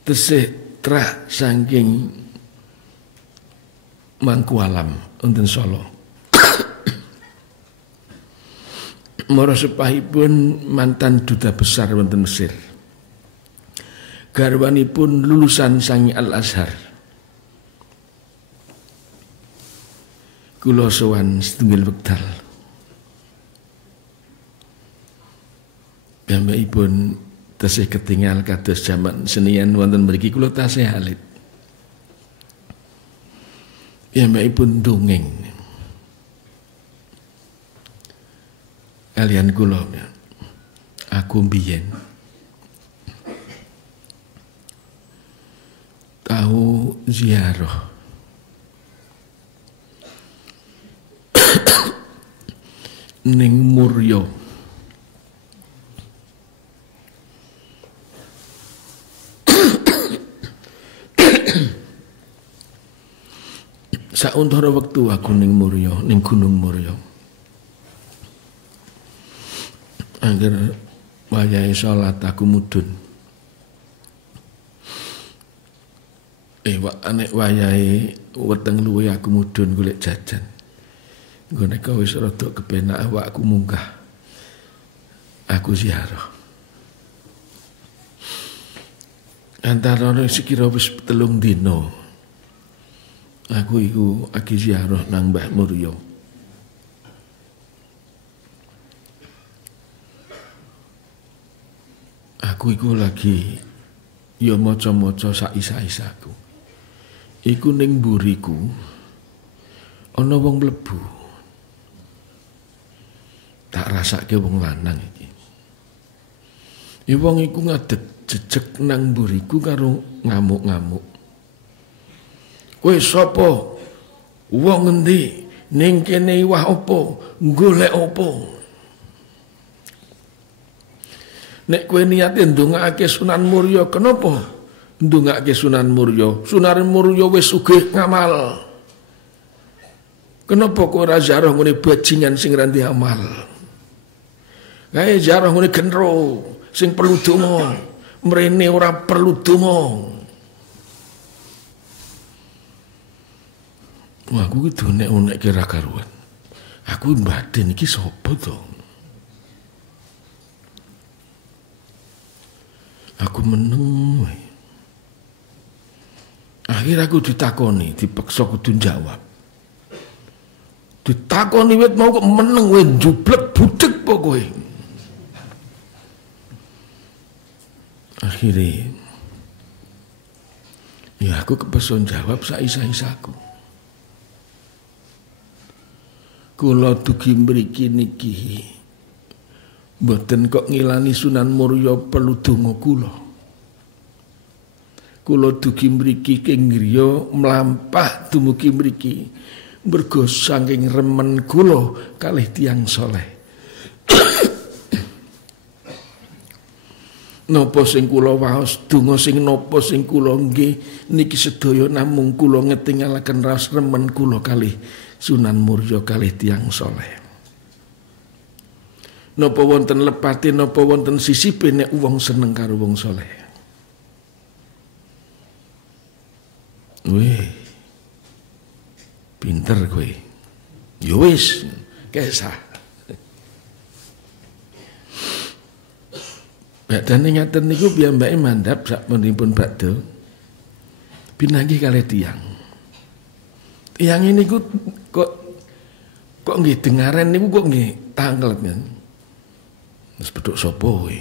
tesih trah saking Mangkualam wonten Solo. Mara sepahipun mantan duta besar wonten Mesir. Garwanipun lulusan sangi Al-Azhar. Kula sowan setunggal wekdal. Piyambakipun tasih ketingal kados jaman senian wonten mriki kula tasih alit. Piyambakipun dongeng kalian kula aku mbiyen tahun ziarah ning Murya. Sauntara wektu aku ning Murya, ning Gunung Murya. Angger wayahe salat aku mudhun. Anek wayahe weteng luwe aku mudhun golek jajan. Nggone wis rada kepenak awakku munggah. Aku ziarah. Antara sekira wis 3 dina. Aku iku aki ziarah nang Mbah Murya. Aku iku lagi ya maca-maca sak isa-isaku. Iku ning mburiku ana wong mlebu. Tak rasake wong lanang iki. Wong iku ngadeg jejeg nang mburiku karo ngamuk-ngamuk. Kowe sapa? Wong endi? Ning kene iwah apa? Golek apa? Nek kowe niate ndongakake Sunan Murya, kenapa ndongakake Sunan Murya? Sunan Murya wis sugih ngamal. Kenapa kowe ora ziarah ngene bajingan sing ra ndek amal? Kae ziarah ngene gendro sing perlu donga, mrene ora perlu donga. Wah, aku gitu nek kira karuan. Aku batin iki sapa to? Aku meneng. Akhir aku ditakoni, dipaksa kudu jawab. Ditakoni wit mau kok meneng kowe jublek budek po kowe. Akhirnya ya aku kepeson jawab saisa-isaku. Kula dugi mriki niki mboten kok ngilani Sunan Murya perlu donga kula. Kula dugi mriki keng griya mlampah dumugi mriki mergo saking remen kula kalih tiyang saleh. Napa sing kula waos donga sing napa sing kula nggih niki sedaya namung kula ngetingalaken ras remen kula kalih Sunan Murya kalih tiyang saleh. Napa wonten lepate napa wonten sisipe nek wong seneng karo wong saleh. Wih. Pinter kowe. Ya wis, kesah. Badane ngaten niku piyambake mandhap sapunipun badhe pinanggih kalih tiyang. Tiyang niku kok nggih dengaren niku kok nggih tanglet kan. Wis bedhok sapa kowe?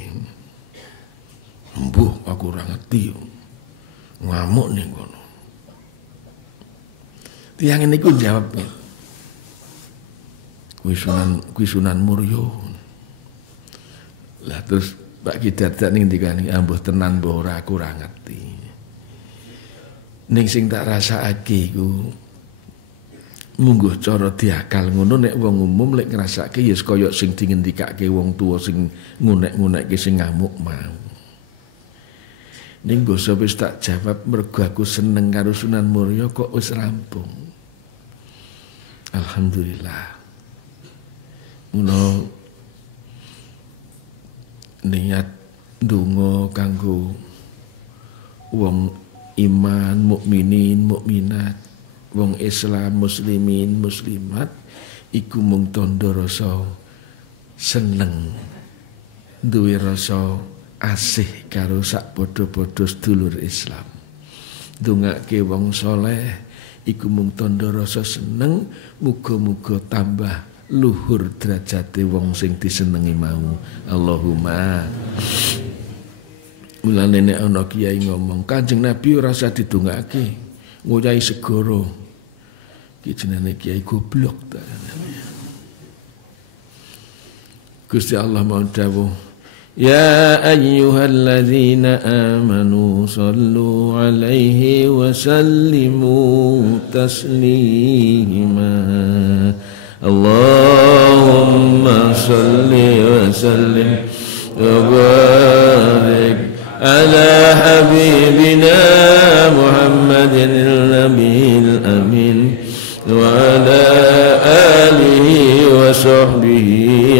Embuh aku ora ngerti. Ngamuk ning kono. Tiyang niku jawab, kuwi Sunan Murya. Lah terus Pak Kidadak ning ndikane ambuh tenan mbah ora aku ora ngerti. Ning sing tak rasakake iku mungguh cara diakal ngono nek wong umum lek ngrasake ya kaya sing dingendikake wong tuwa sing ngunek-ngunekke sing ngamuk mau. Ning basa wis tak jawab mergo aku seneng karo Sunan Murya kok wis rampung. Alhamdulillah. Ngono niat ndonga kanggo wong iman, mukminin, mukminat, wong Islam, muslimin, muslimat iku mung tandha rasa seneng, duwe rasa asih karo sak padha-padha sedulur Islam. Ndongake wong saleh iku mung tandha rasa seneng, muga-muga tambah luhur derajate wong sing disenengi mau. Allahumma. Mulane nek ana kiai ngomong Kanjeng Nabi ora usah didongake, ngoyahi segara. Ki jenenge kiai goblok ta. Gusti Allah mau dawuh, يا أيها الذين آمنوا صلوا عليه وسلموا تسليما اللهم صل وسلم وبارك على حبيبنا محمد النبي الأمين وعلى آله وصحبه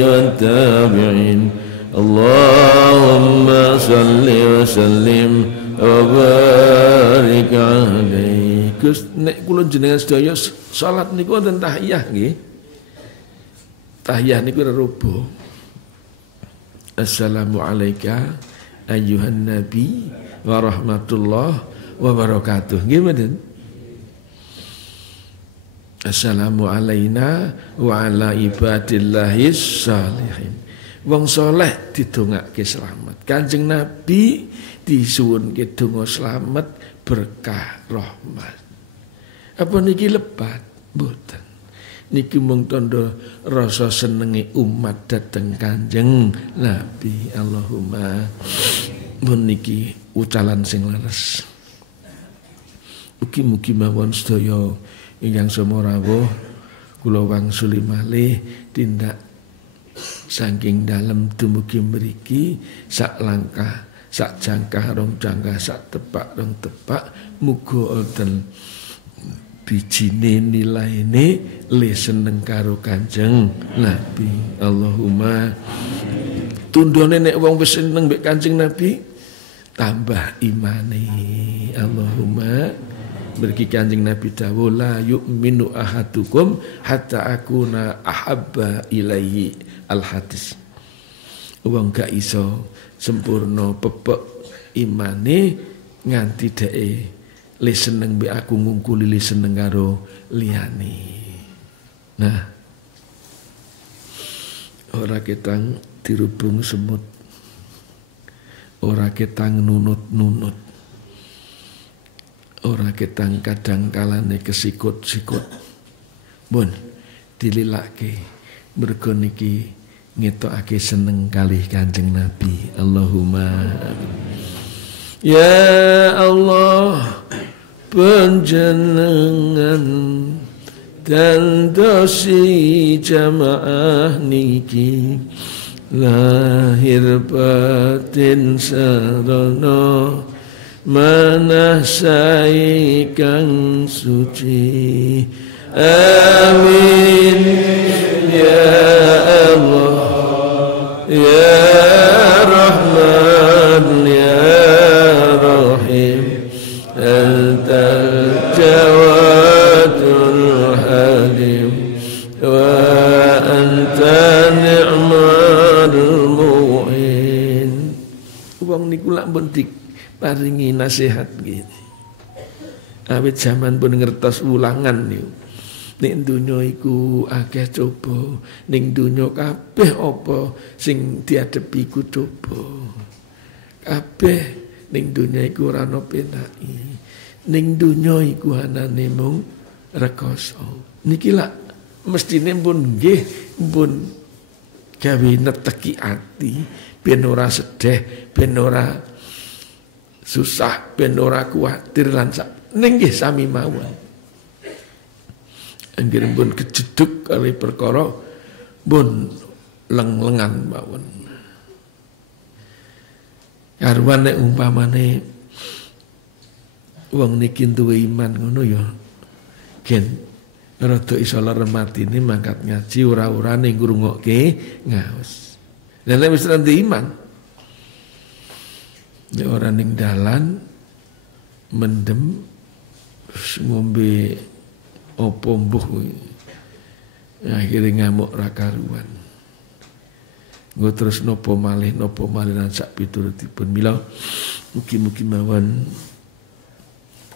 والتابعين اللهم صل وسلم وبارك عليه. Gus nek kula jenengan sedaya salat niku wonten tahiyah nggih. Tahiyah niku rerubo. Assalamu alayka ayyuhan nabi wa rahmatullah wa barakatuh. Nggih mboten? Assalamu alayna wa ala ibadillahis salihin. Wong soleh didongake selamat. Kanjeng Nabi disuwunke donga selamat berkah rahmat. Apa niki lebat? Mboten. Niki mung tandha rasa senenge umat dhateng Kanjeng Nabi. Allahumma mun niki ucalan sing leres. Mugi-mugi mawon sedaya ingkang samarawuh kula wangsuli malih tindak saking dalem dumugi mriki sak langkah sak jangkah rong jangkah sak tepak rong tepak muga wonten bijine nilaine le seneng karo Kanjeng Nabi. Allahumma tundone nek wong wis seneng mbek Kanjeng Nabi tambah imane. Allahumma berki Kanjeng Nabi dawuh la yu'minu ahadukum hatta akuna ahabba ilaihi al-hadis. Wong gak iso sempurna pepek imane nganti dheke le seneng mbek aku ngungkuli le seneng karo liyane. Nah, ora ketang dirubung semut. Ora ketang nunut-nunut. Ora ketang kadang kalane kesikut-sikut. Mun dililake mergo niki ngetokake seneng kalih Kanjeng Nabi. Allahumma ya Allah panjenengan dan dosi jamaah niki lahir batin sarana manasai kang suci. Amin ya Allah ya Rahman ya Rahim antal jawadul halim wa anta ni'mal mu'in. Wong niku lak pun diparingi nasihat gitu. Awit zaman pun ngertos ulangan niku. Ning donya iku akeh coba, ning donya kabeh apa sing diadepi ku coba. Kabeh ning donya iku ora ana penake. Ning donya iku anane mung rekoso. Niki lak mestine pun nggih pun gawe neteki ati ben ora sedih, ben ora susah, ben ora kuwatir lan sak ning nggih sami mawon. Anggere pun kejeduk kali perkara pun leng-lengan mawon. Karuan nek umpamane wong niki duwe iman ngono ya gen rada iso lermatine mangkat ngaji ora-orane ngrungokke ngaos. Lah nek wis duwe iman nek ora ning dalan mendem ngombe opo mbuh akhirnya ngamuk ra karuan. Nggo terus nopo malih lan sak piturutipun. Mila mugi-mugi mawon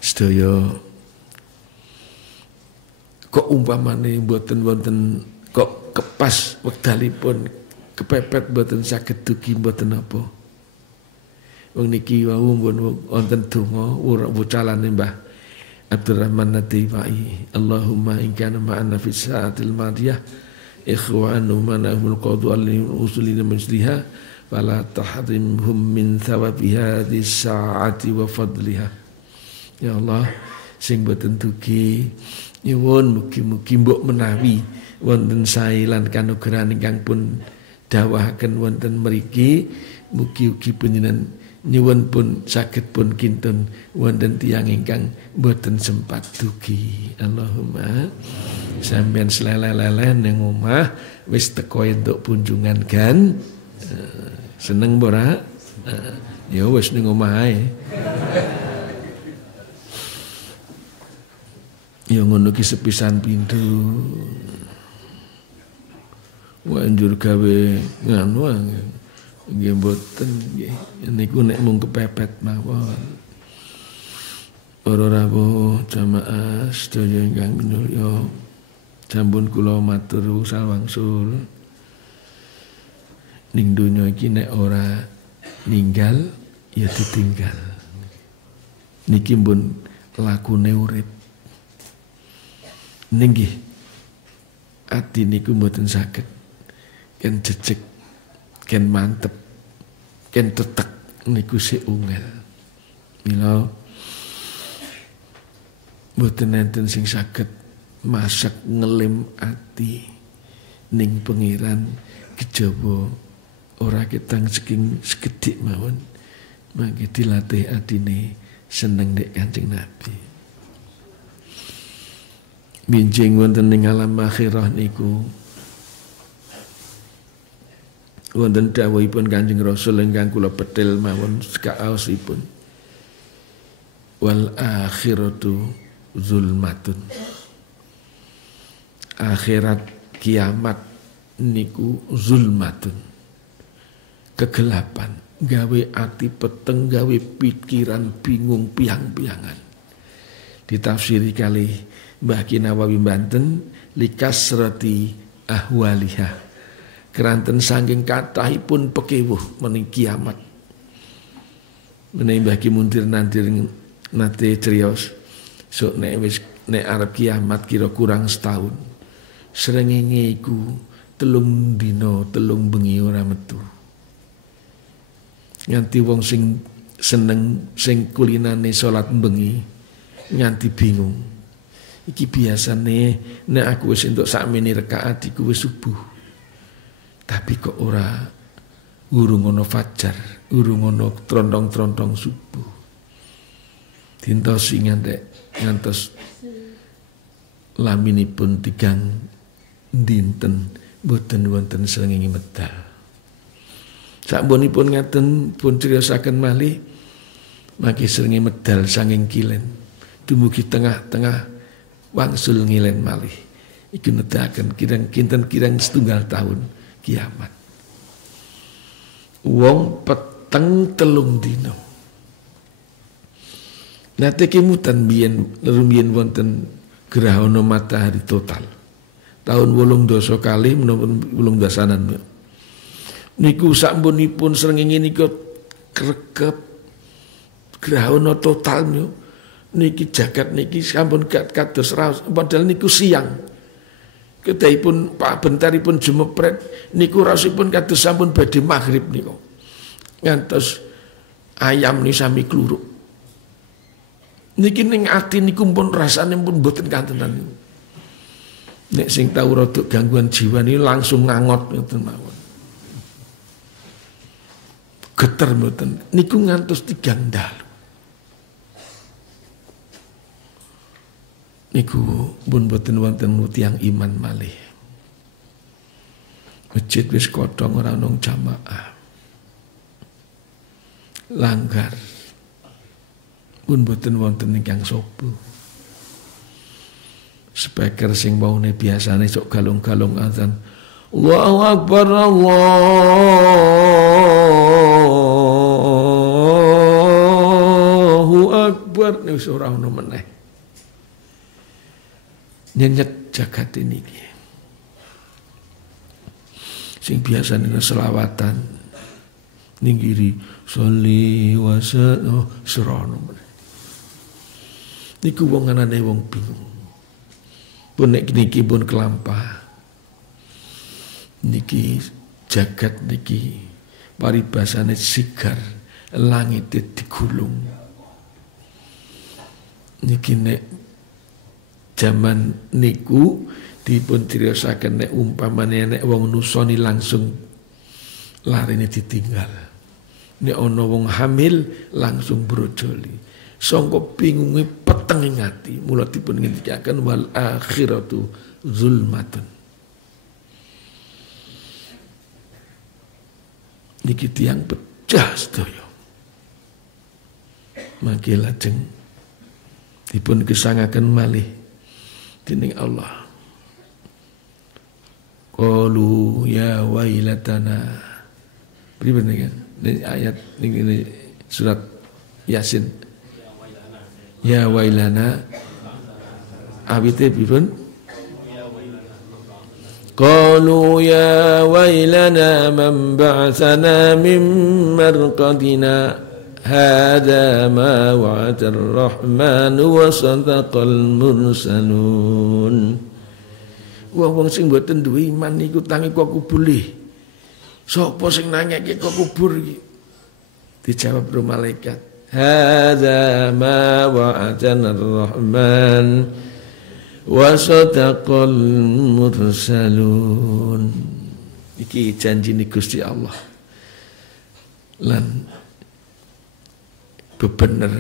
sedaya kok umpamane mboten wonten kok kepas wekdalipun kepepet mboten saged dugi mboten apa. Wong niki wau wonten donga wucalane Mbah Abdurrahman Natibai. Allahumma in kana ma'ana fi sa'atil madiyah ikhwanu manahul qadu al-usulina majliha fala tahrimhum min thawabi hadhis sa'ati wa fadliha. Ya Allah, sing boten dugi nyuwun mugi-mugi mbok menawi wonten sae lan kanugrahan ingkang pun dawahaken wonten mriki, mugi-ugi panjenengan nyuwun pun saged pun kinten wonten tiyang ingkang boten sempat dugi. Allahumma sampeyan selele-lele ning omah wis teko entuk kunjungan kan. Seneng ora? Ya wis ning omah ae. Ya ngono ki sepisan pintu. Wanjur gawe nganu nggih mboten nggih. Niku nek mung kepepet mawon. Para rawuh jamaah sedaya ingkang minulya, sampun kula matur sawangsul. Ning donya iki nek ora ninggal ya ditinggal. Niki pun lakune urip. Ninggih ati niku mboten saged ken jejeg ken mantep ken tetek niku sik ungel. Mila mboten enten sing saged masak ngelim ati ning pengiran kejaba ora ketang saking sekedhik mawon. Mangke dilatih atine seneng nek Kanjeng Nabi. Binjing wonten ing alam akhirah niku wonten dawuhipun Kanjeng Rasul ingkang kula petil mawon sekaosipun. Wal akhiratu zulmatun. Akhirat kiamat niku zulmatun. Kegelapan, gawe ati peteng, gawe pikiran bingung piang-piangan. Ditafsiri kali Mbah Ki Nawawi Banten likasrati ahwaliha. Keranten saking kathahipun pekewuh mening kiamat. Menawi Mbah Ki Muntir nate criyos sok nek arep kiamat kira kurang setahun. Srengenge iku 3 dina 3 bengi ora metu. Nganti wong sing seneng sing kulinane salat bengi nganti bingung. Iki biasane nek aku wis entuk sakmene rakaat iku wis subuh. Tapi kok ora urung ana fajar, urung ana trontong-trontong subuh. Dintosi ngantos laminipun 3 dinten boten wonten srengenge medal. Sapunipun ngaten pun criyosaken malih mangke srengenge medal saking kilen dumugi tengah-tengah wangsul ngilen malih. Iku nedahaken kirang setunggal tahun kiamat. Wong peteng 3 dina. Nate kemutan biyen wonten grahana matahari total. Tahun 8 kali menapa 8 niku sapunipun srengenge niku krekep grahana total niku. Niki jagat niki sampun kados raos padahal niku siang. Kedahipun Pak bentaripun jumepret niku raosipun kados sampun badhe maghrib niku. Ngantos ayam ni sami kluruk. Niki ning ati niku pun rasane pun mboten kantenan. Nek sing tau rada gangguan jiwa ini langsung ngangot ngoten mawon. Geter mboten niku ngantos 3 dalu. Niku pun boten wonten tiyang iman malih. Masjid wis kodhong ora ana jamaah. Langgar pun boten wonten ingkang sobo. Speaker sing maune biasane sok galung-galung azan. Allahu Akbar Allahu Akbar wis ora ono meneh. Nyenyet jagat ini sing biasa ning selawatan ninggiri sholli wa sallim serono niku wong anane wong bingung pun nek niki pun kelampah niki jagat niki paribasane sigar, langit digulung. Niki nek zaman niku dipun criosaken nek umpamane nek wong nusoni langsung larine ditinggal. Nek ana wong hamil langsung brojoli. Sangka bingunge peteng ing ati, mula dipun ngendikaken wal akhiratu zulmatun. Niki tiyang pecah sedaya. Mangke lajeng dipun kesangaken malih dening Allah. Qalu ya wailatana. Pripun niki? Ini ayat ini surat Yasin. Ya wailana. Awite pripun? Qalu ya wailana man ba'athana min marqadina hadza ma wa'ada ar-rahman wa sadaqal mursalun. Wong sing mboten duwe iman niku tangi kok kubulih. Sapa sing nangeke kok kubur iki? Dijawab ro malaikat. Hadza ma wa'adana ar-rahman wa sadaqal mursalun. Iki janjine Gusti Allah. Lan bebener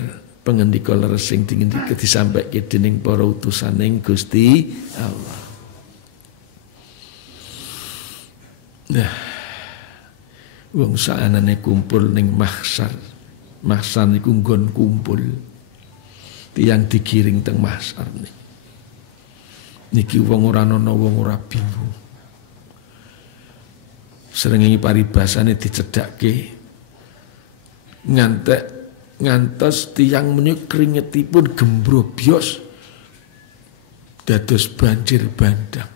pengendika leres sing dingendika disampaike dening para utusaning Gusti Allah. Nah, wong saanane kumpul ning mahsyar. Mahsyar niku nggon kumpul. Tiyang digiring teng mahsyar niki wong ora ana wong ora bingung. Srengenge paribasane dicedhakke ngantos tiyang menika keringetipun gembrobyos dados banjir bandang.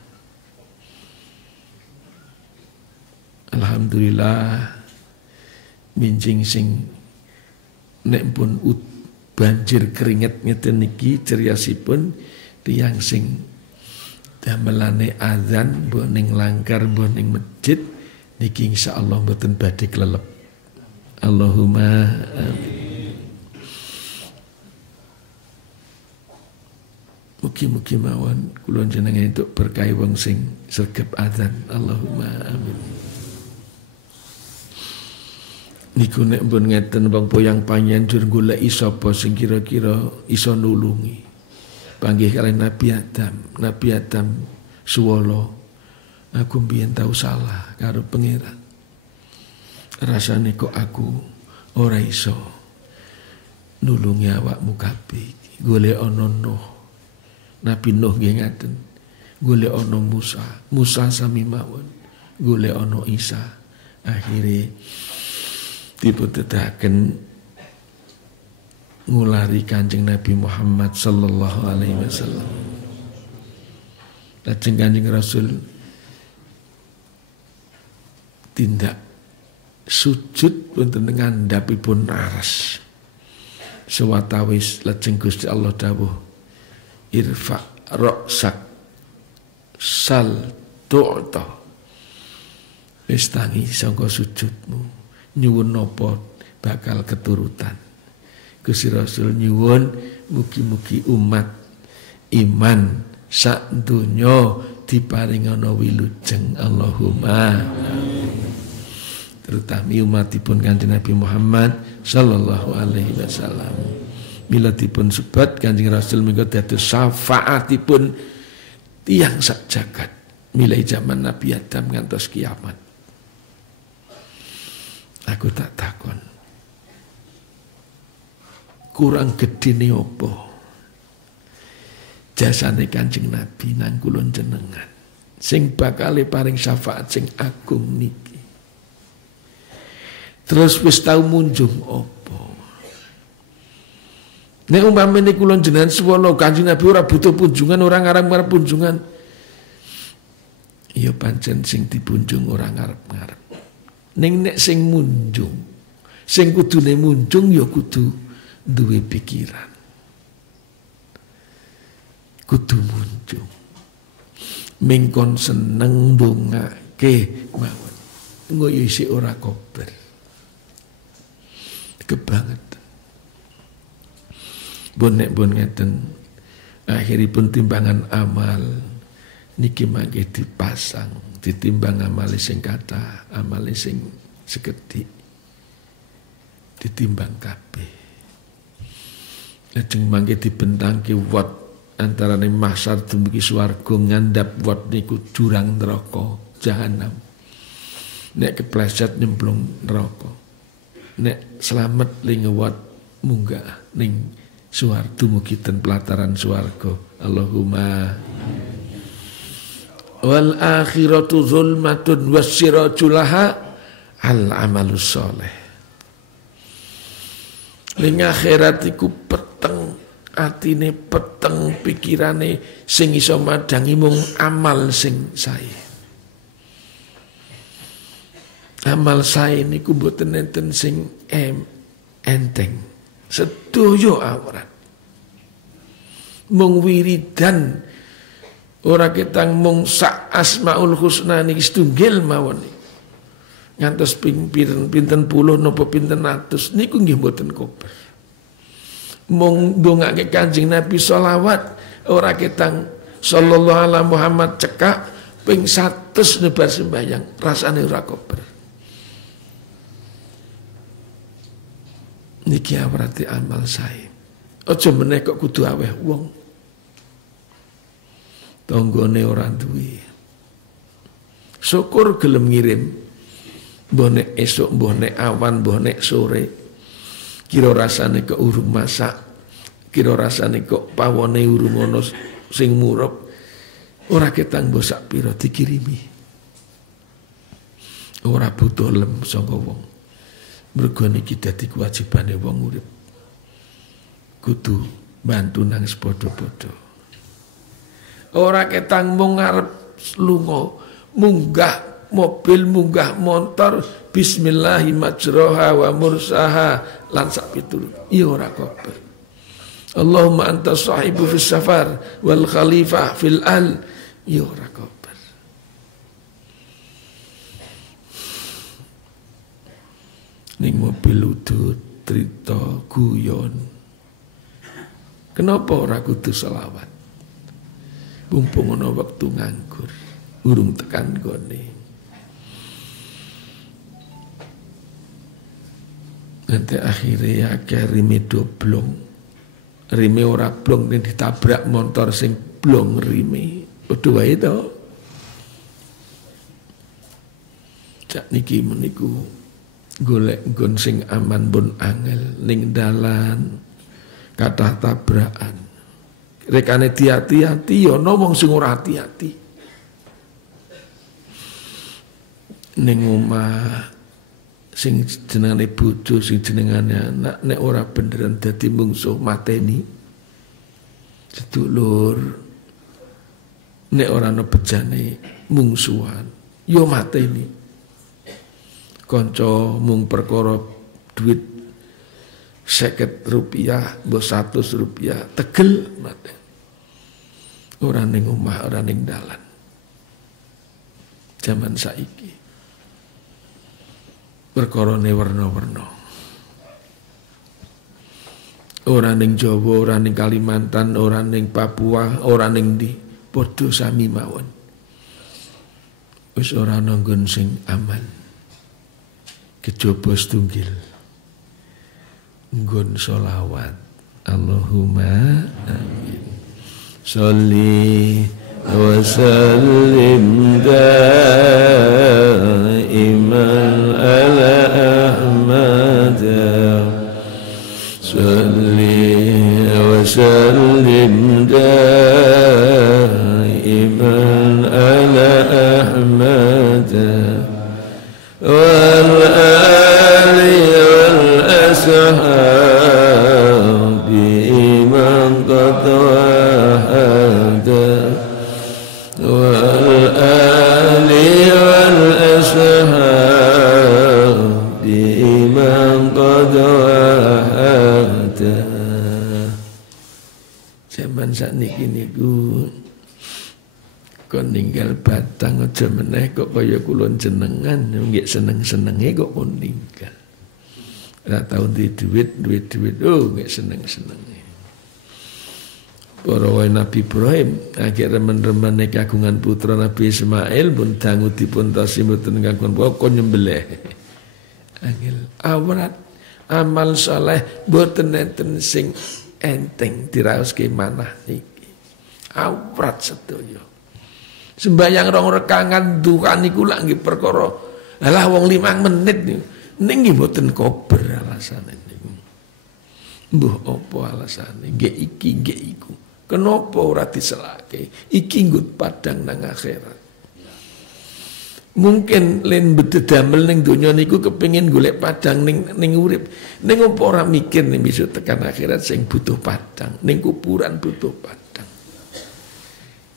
Alhamdulillah minjing sing nek pun banjir keringet ngeten niki ceriasipun tiyang sing damelane azan mbok ning langkar mbok ning masjid niki insyaallah mboten badhe klelep. Allahumma amin. Mugi-mugi mawon kula jenengan entuk berkahi wong sing sregep azan. Allahumma amin. Niku nek mbon ngeten wong poyang panjenengan goleki sapa sing kira-kira iso nulungi. Panggih kalian Nabi Adam. Nabi Adam suwala, aku mbiyen tau salah karo pangeran. Rasane kok aku ora iso nulungi awakmu kabeh. Golek ana Nuh. Nabi Nuh nggih ngaten. Golek ana Musa. Musa sami mawon. Golek ana Isa. Akhire diputuhaken ngulari Kanjeng Nabi Muhammad sallallahu alaihi wasallam. Lajeng Kanjeng Rasul tindak sujud wonten ngandhapipun aras. Sewatawis lajeng Gusti Allah dawuh, irfa ra'sak sal tu'ta. Wis tangi sangka sujudmu. Nyuwun napa bakal keturutan. Gusti Rasul nyuwun mugi-mugi umat iman sak donya diparingana wilujeng. Allahumma terutami umatipun Kanjeng Nabi Muhammad sallallahu alaihi wasallam. Mila dipun sebat Kanjeng Rasul menika dados syafaatipun tiyang sak jagat milai zaman Nabi Adam ngantos kiamat. Aku tak takon kurang gedene apa jasane Kanjeng Nabi nang kula jenengan sing bakale paring syafaat sing agung niki. Terus wis tau munjung apa? Nek umpamane kula jenengan suwana Kanjeng Nabi ora butuh punjungan, ora ngarep-ngarep punjungan. Ya pancen sing dipunjung ora ngarep-ngarep. Ning nek sing munjung, sing kudune munjung ya kudu duwe pikiran. Kudu munjung. Mingkon seneng ndongake mawon. Ngoyo isih ora kober. kebangetan. Bonek ngeten akhiripun timbangan amal niki mangke dipasang, ditimbang amale sing kathah, amale sing sekedhik ditimbang kabeh. Lajeng mangke dibentangke wot antarane mahsyar dumugi swarga ngandhap wot niku jurang neraka jahanam. Nek kepleset nyemplung neraka. Nek selamat lingewat munggah ning swarga dumugi ten pelataran swarga. Allahumma wal akhiratu zulmatun wassirajulaha al amalus soleh. Ning akhirat iku peteng atine, peteng pikirane, sing iso madangi mung amal sing sae. Amal sae niku mboten enten sing enteng. Sedoyo awrat. Mung wiridan ora ketang mung sak asmaul husna niki setunggal mawon. Ngantos pinten puluh napa pinten atus niku nggih mboten kober. Mung ndongake Kanjeng Nabi selawat ora ketang sallallahu alaihi Muhammad cekak ping 100 nebar sembayang rasane ora kober. Niki berarti amal sae. Aja meneh kok kudu aweh wong. Tanggane ora duwe. Syukur gelem ngirim. Mbah nek esuk, mbah nek awan, mbah nek sore. Kira rasane kok urung masak. Kira rasane kok pawone urung ana sing murub. Ora ketang mbok sak pira dikirimi. Ora butuh lem saka wong. Mergo niki dadi kewajibane wong urip. Kudu bantu nang sepadha-padha. Ora ketang mung ngarep lunga, munggah mobil, munggah motor, bismillahi majroha wa mursaha lan sak piturut. Ya ora kober. Allahumma anta sahibu fis safar wal khalifah fil al. Ya ora kober. Ning mobil udut, trita, guyon. Kenapa ora kudu selawat? Mumpung ana wektu nganggur, urung tekan gone. Nanti akhirnya akeh rime doblong. Rime ora blong ning ditabrak motor sing blong rime. Padha wae to. Cak niki meniku golek nggon sing aman pun angel ning dalan kathah tabrakan. Rekane hati-hati ya ana wong sing ora hati-hati. Ning omah sing jenengane bojo, sing jenengane anak, nek ora beneran dadi mungsuh mateni. Sedulur nek ora ana bejane mungsuhan, ya mateni. Kanca mung perkara duit 50 rupiah, mbok 100 rupiah, tegel mate. Ora ning omah, ora ning dalan. Zaman saiki perkarane warna-warna. Ora ning Jawa, ora ning Kalimantan, ora ning Papua, ora ning ndi, padha sami mawon. Wis ora ana nggon sing aman. Kejaba setunggal nggon sholawat. Allahumma amin. Sholli wa sallim daiman ala Ahmad. Sholli wa sallim daiman ala Ahmad. Wal ali wal ashabi man qad wahada. Wal ali wal ashabi man qad wahada. Zaman sakniki niku kon ninggal batang aja meneh kok kaya kula jenengan nggih seneng-senenge kok kon ninggal. Ora tau duwe duit. Oh, nggak seneng-seneng. Para Nabi Ibrahim akhir remen-remene kagungan putra Nabi Ismail pun dangu dipun tosi mboten kagungan pokok nyembelih. Angel awrat amal saleh mboten enten sing enteng diraoske manah niki. Awrat sedaya. Sembayang rong rekangan dukan niku lak nggih perkara alah wong 5 menit niku ning nggih mboten kober alasane niku. Mbuh apa alasane? Nggih iki nggih iku. Kenapa ora diselake? Iki nggut padang nang akhirat. Mungkin len bededamel ning donya niku kepengin golek padang ning urip. Ning apa ora mikir ning besok tekan akhirat sing butuh padang, ning kuburan butuh padang.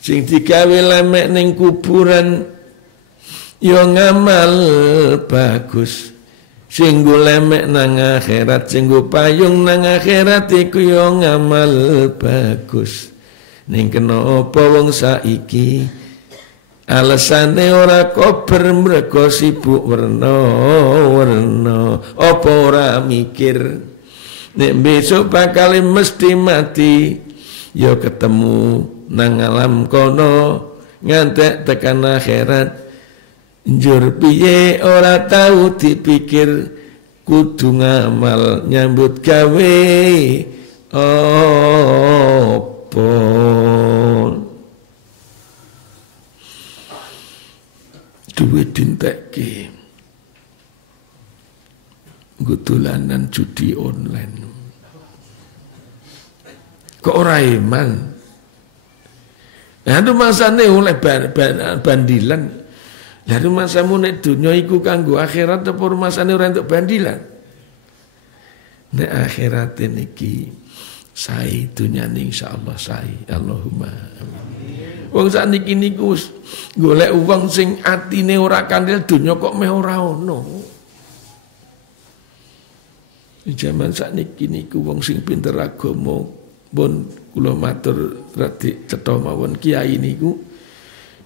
Sing digawe lemek ning kuburan yo ngamal bagus. Sing lemek nang akhirat, sing payung nang akhirat iku yo ngamal bagus. Ning kenapa wong saiki alasane ora kober mergo sibuk werna-werna. Apa ora mikir nek besok bakal mesti mati yo ketemu nang alam kono ngantek tekan akhirat. Njur piye ora tahu dipikir kudu ngamal nyambut gawe apa duwe dintekke dolanan judi online kok ora iman. Nah itu masane oleh bandilan. Lalu masamu nek dunya iku kanggo akhirat apa rumasane ora entuk bandilan. Nek akhirat niki sae dunyane insyaallah sae. Allahumma amin. Wong sakniki niku golek wong sing atine ora kandel dunya kok meh ora ono. Di zaman sakniki niku wong sing pinter agama pun kula matur radi cetha mawon kiai niku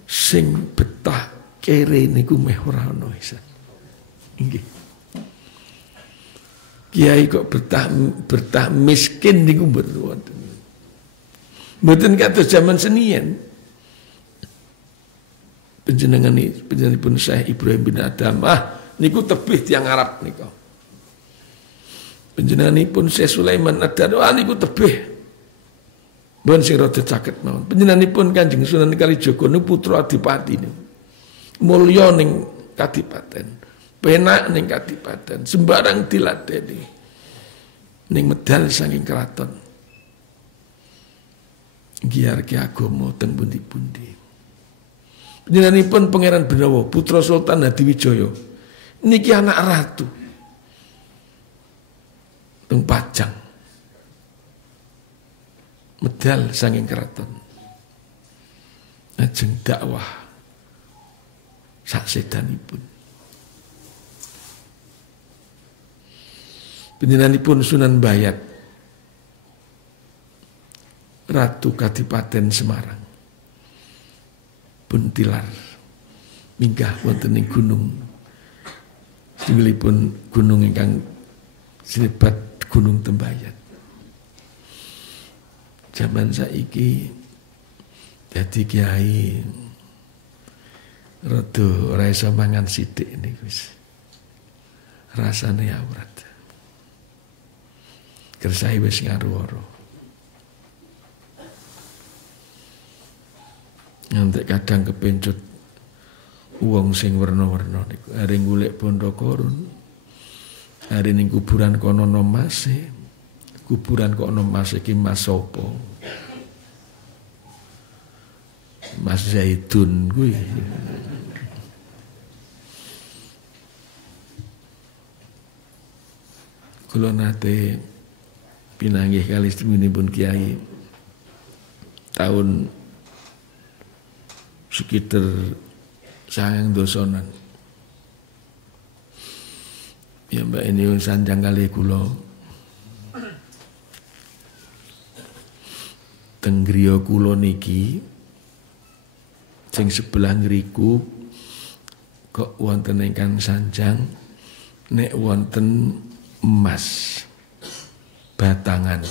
sing betah kere niku meh ora ono isan. Nggih. Kiai kok bertah miskin niku mboten wonten. Mboten kados zaman senian. Panjenenganipun Syekh Ibrahim bin Adam niku tebih tiyang Arab niku. Panjenenganipun Syekh Sulaiman Ad-Dar niku tebih. Bon sing rada caket mawon. Panjenenganipun Kanjeng Sunan Kalijaga niku putra adipati niku. Mulya ning kadipaten, penak ning kadipaten, sembarang diladeni ning medal saking keraton. Giarke agama teng pundi-pundi. Panjenenganipun Pangeran Benawa, putra Sultan Hadiwijaya. Niki anak ratu. Teng Pajang. Medal saking keraton. Ajeng dakwah sak sedanipun. Panjenenganipun Sunan Bayat, Ratu Kadipaten Semarang, pun tilar minggah wonten ing gunung. Inggilipun gunung ingkang sinebat Gunung Tembayat. Zaman saiki dadi kiai rada ora iso mangan sithik niku wis. Rasane awrat. Kersahe wis ngaruh-aruh. Ngantek kadang kepencut wong sing werna-werna niku are golek bondo korun. Are ning kuburan kono ana mase. Kuburan kok ana mas iki mas sapa? Mas Zaidun kuwi. Kula nate pinanggih kali seminipun kiai tahun sekitar 9 dosonan. Ya mbak ini sanjang kali kula teng griya kula niki sing sebelah ngriku kok wonten ingkang sanjang nek wonten emas batangan.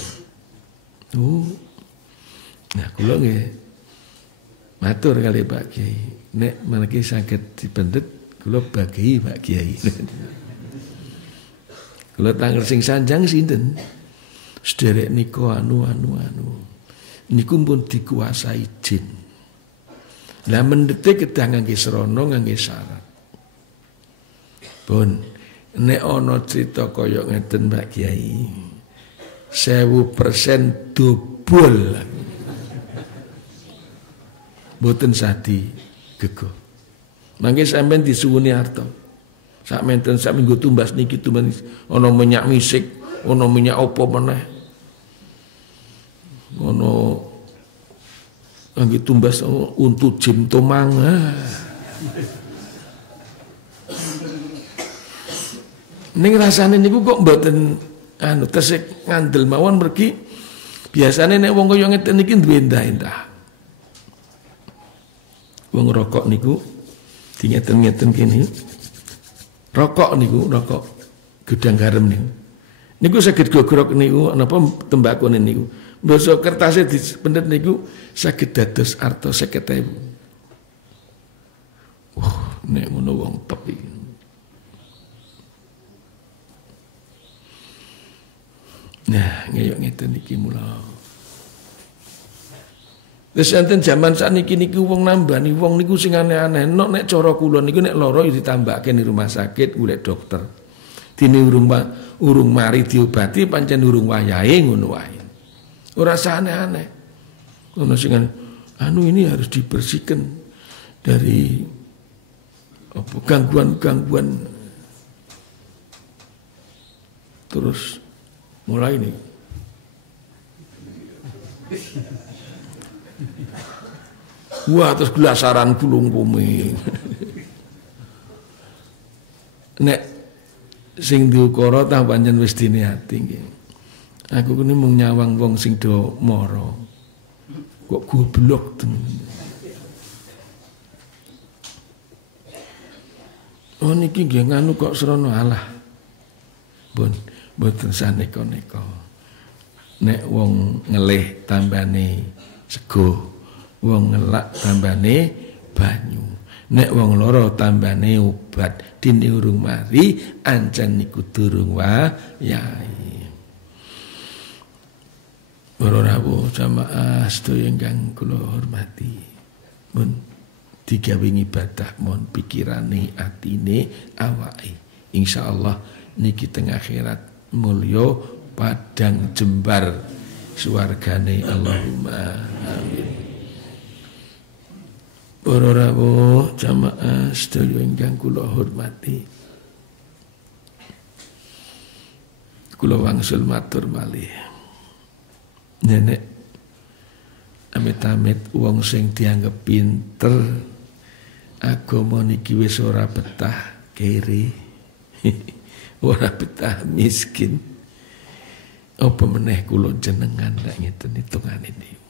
Nah kula nggih matur kali Pak Kiai, nek meniki saged dipendet kula bagi Pak Kiai. Kula tanggal sing sanjang sinten? Sederek nika anu. Niku pun dikuasai jin. Lah mendete kedah ngangge srana ngangge syarat. Pun nek ana crita kaya ngeten Mbak Kiai 1000% dobol. Mboten sadi gego. Mangke sampean disuwuni harta. Sak menten sak minggu tumbas niki tumbas ana minyak misik, ana minyak apa meneh. Ana angge tumbas untu jim tomang. Ning rasane niku kok mboten tesik ngandel mawon mergi. Biasane nek wong kaya ngeten iki duwe endah-endah. Wong rokok niku dingeten-ngeten kene. Rokok niku, rokok gedang garam niku. Niku saged gogrok niku napa tembakau niku. Mbasa kertasé dipendet niku saged dados arta 50.000. Nek ngono wong top iki. Nah, ngeyok ngeten iki mula. Wis enten jaman sakniki niku wong nambani wong niku sing aneh-aneh. Nek cara kula niku nek lara ditambahke ning rumah sakit golek dokter. Dene urung mari diobati pancen urung wayahe ngono wae. Ora usah aneh-aneh. Ono sing ini harus dibersihkan dari apa gangguan-gangguan. Terus mulai nih. Wah, terus gelasaran gulung kuming. Nek sing diukara tah pancen wis diniati nggih. Aku kene mung nyawang wong sing do mara. Kok goblok tenan. Oh niki nggih nganu kok srana alah. Mboten saneka-neka. Nek wong ngelih tambane sego, wong ngelak tambane banyu. Nek wong lara tambane obat. Dene urung mari ancen niku durung wayahe. Para rawuh jamaah sedaya ingkang kula hormati. Mun digawe ibadah mon pikirane atine awake. Insyaallah niki teng akhirat mulya padang jembar swargane Allahumma amin. Para rawuh jamaah sedaya ingkang kula hormati. Kula wangsul matur malih. Nenek amit-amit wong sing dianggep pinter agama niki wis ora betah kere. Ora betah miskin. Apa meneh kula jenengan nek ngeten hitungane niku.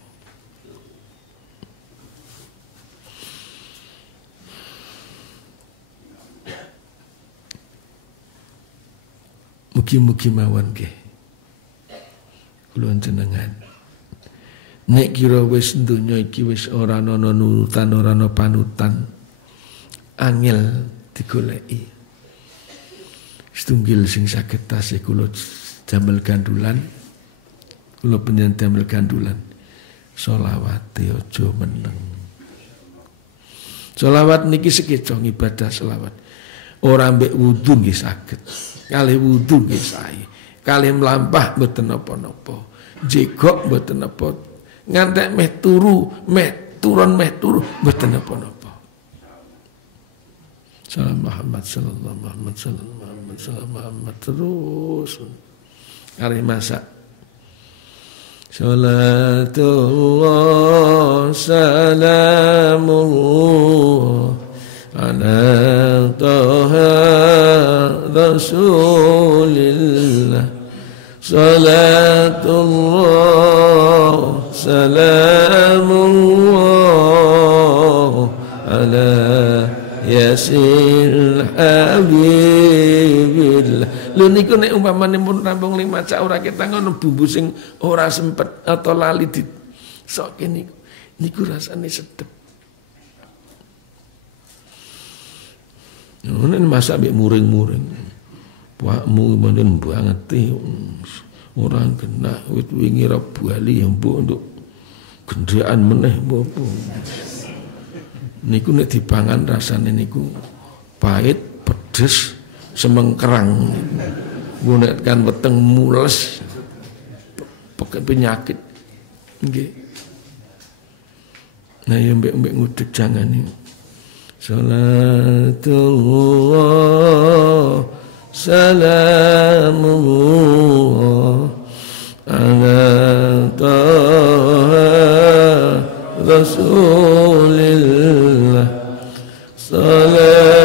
Mugi-mugi mawon nggih. Kula jenengan nek kira wis donya iki wis ora ana nurutan, ora ana panutan, angel digoleki. Setunggil sing saged tasih kula damel gandulan, kula panjenengan damel gandulan. Sholawate aja meneng. Sholawat niki sekeca ibadah selawat. Ora mbek wudu nggih saged. Kalih wudu nggih sae. Kalih mlampah mboten napa-napa. Jegok mboten napa. Ngantek meh turu, meh turun mboten napa-napa. Salam Muhammad sallallahu Muhammad sallallahu Muhammad terus. Kali masak. Salatullah salamullah ala taha rasulillah. Salatullah salamullah ala yasil habib Lho niku nek umpamane mun rampung 5 cak ora ketan ngono bumbu sing ora sempet atau lali di sok niku rasane sedep. Ngono masak mbek muring-muring. Pakmu menen banget orang kena wit wingi ra bali mbok untuk gendaan meneh mbok. Niku nek dipangan rasane niku pahit, pedes, semengkerang. Nek kan weteng mules penyakit. Nggih. Nah ya mbek ngudeg jangan ini. Salatullah salamullah ala taha rasulillah salatullah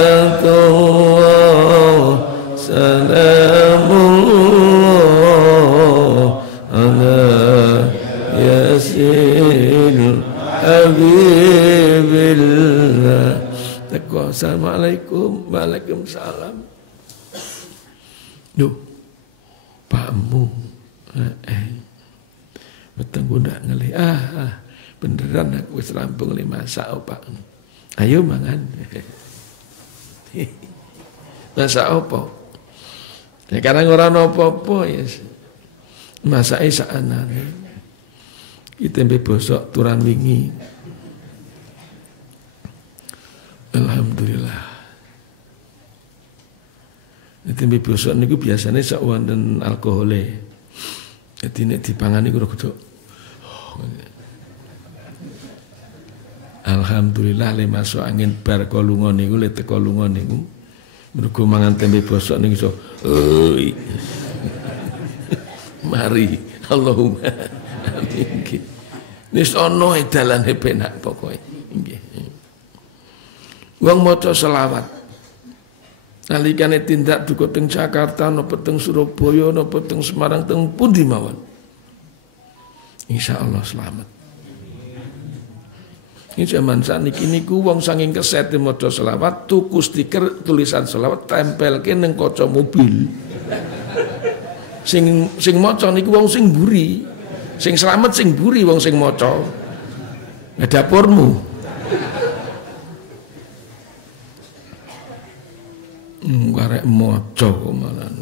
salamullah ala yasin habibillah. Assalamualaikum, waalaikumsalam. Duh, pakmu, betul gue ndak ngelih. Beneran aku wis rampung 5 sak pak. Ayo mangan. Masak apa? Ya karena orang apa-apa ya. Masake sakanane. Kita tempe bosok turan wingi. Alhamdulillah. Tempe bosok niku biasanya sak wonten alkohole. Jadi nek dipangan niku rada. Alhamdulillah le masuk angin bar kolunga niku le teko lunga niku. Mergo mangan tempe bosok niku iso. Mari Allahumma amin. Nis ono dalane penak pokoke. Nggih. Wong maca selawat. Nalikane tindak duka teng Jakarta napa teng Surabaya napa teng Semarang teng pundi mawon. Insyaallah selamat. Ini zaman saniki niku wong saking keset maca selawat tuku stiker tulisan selawat tempelke ning kaca mobil. Sing maca niku wong sing mburi. Sing selamat sing mburi wong sing maca. Nah dapurmu. Karek maca malan.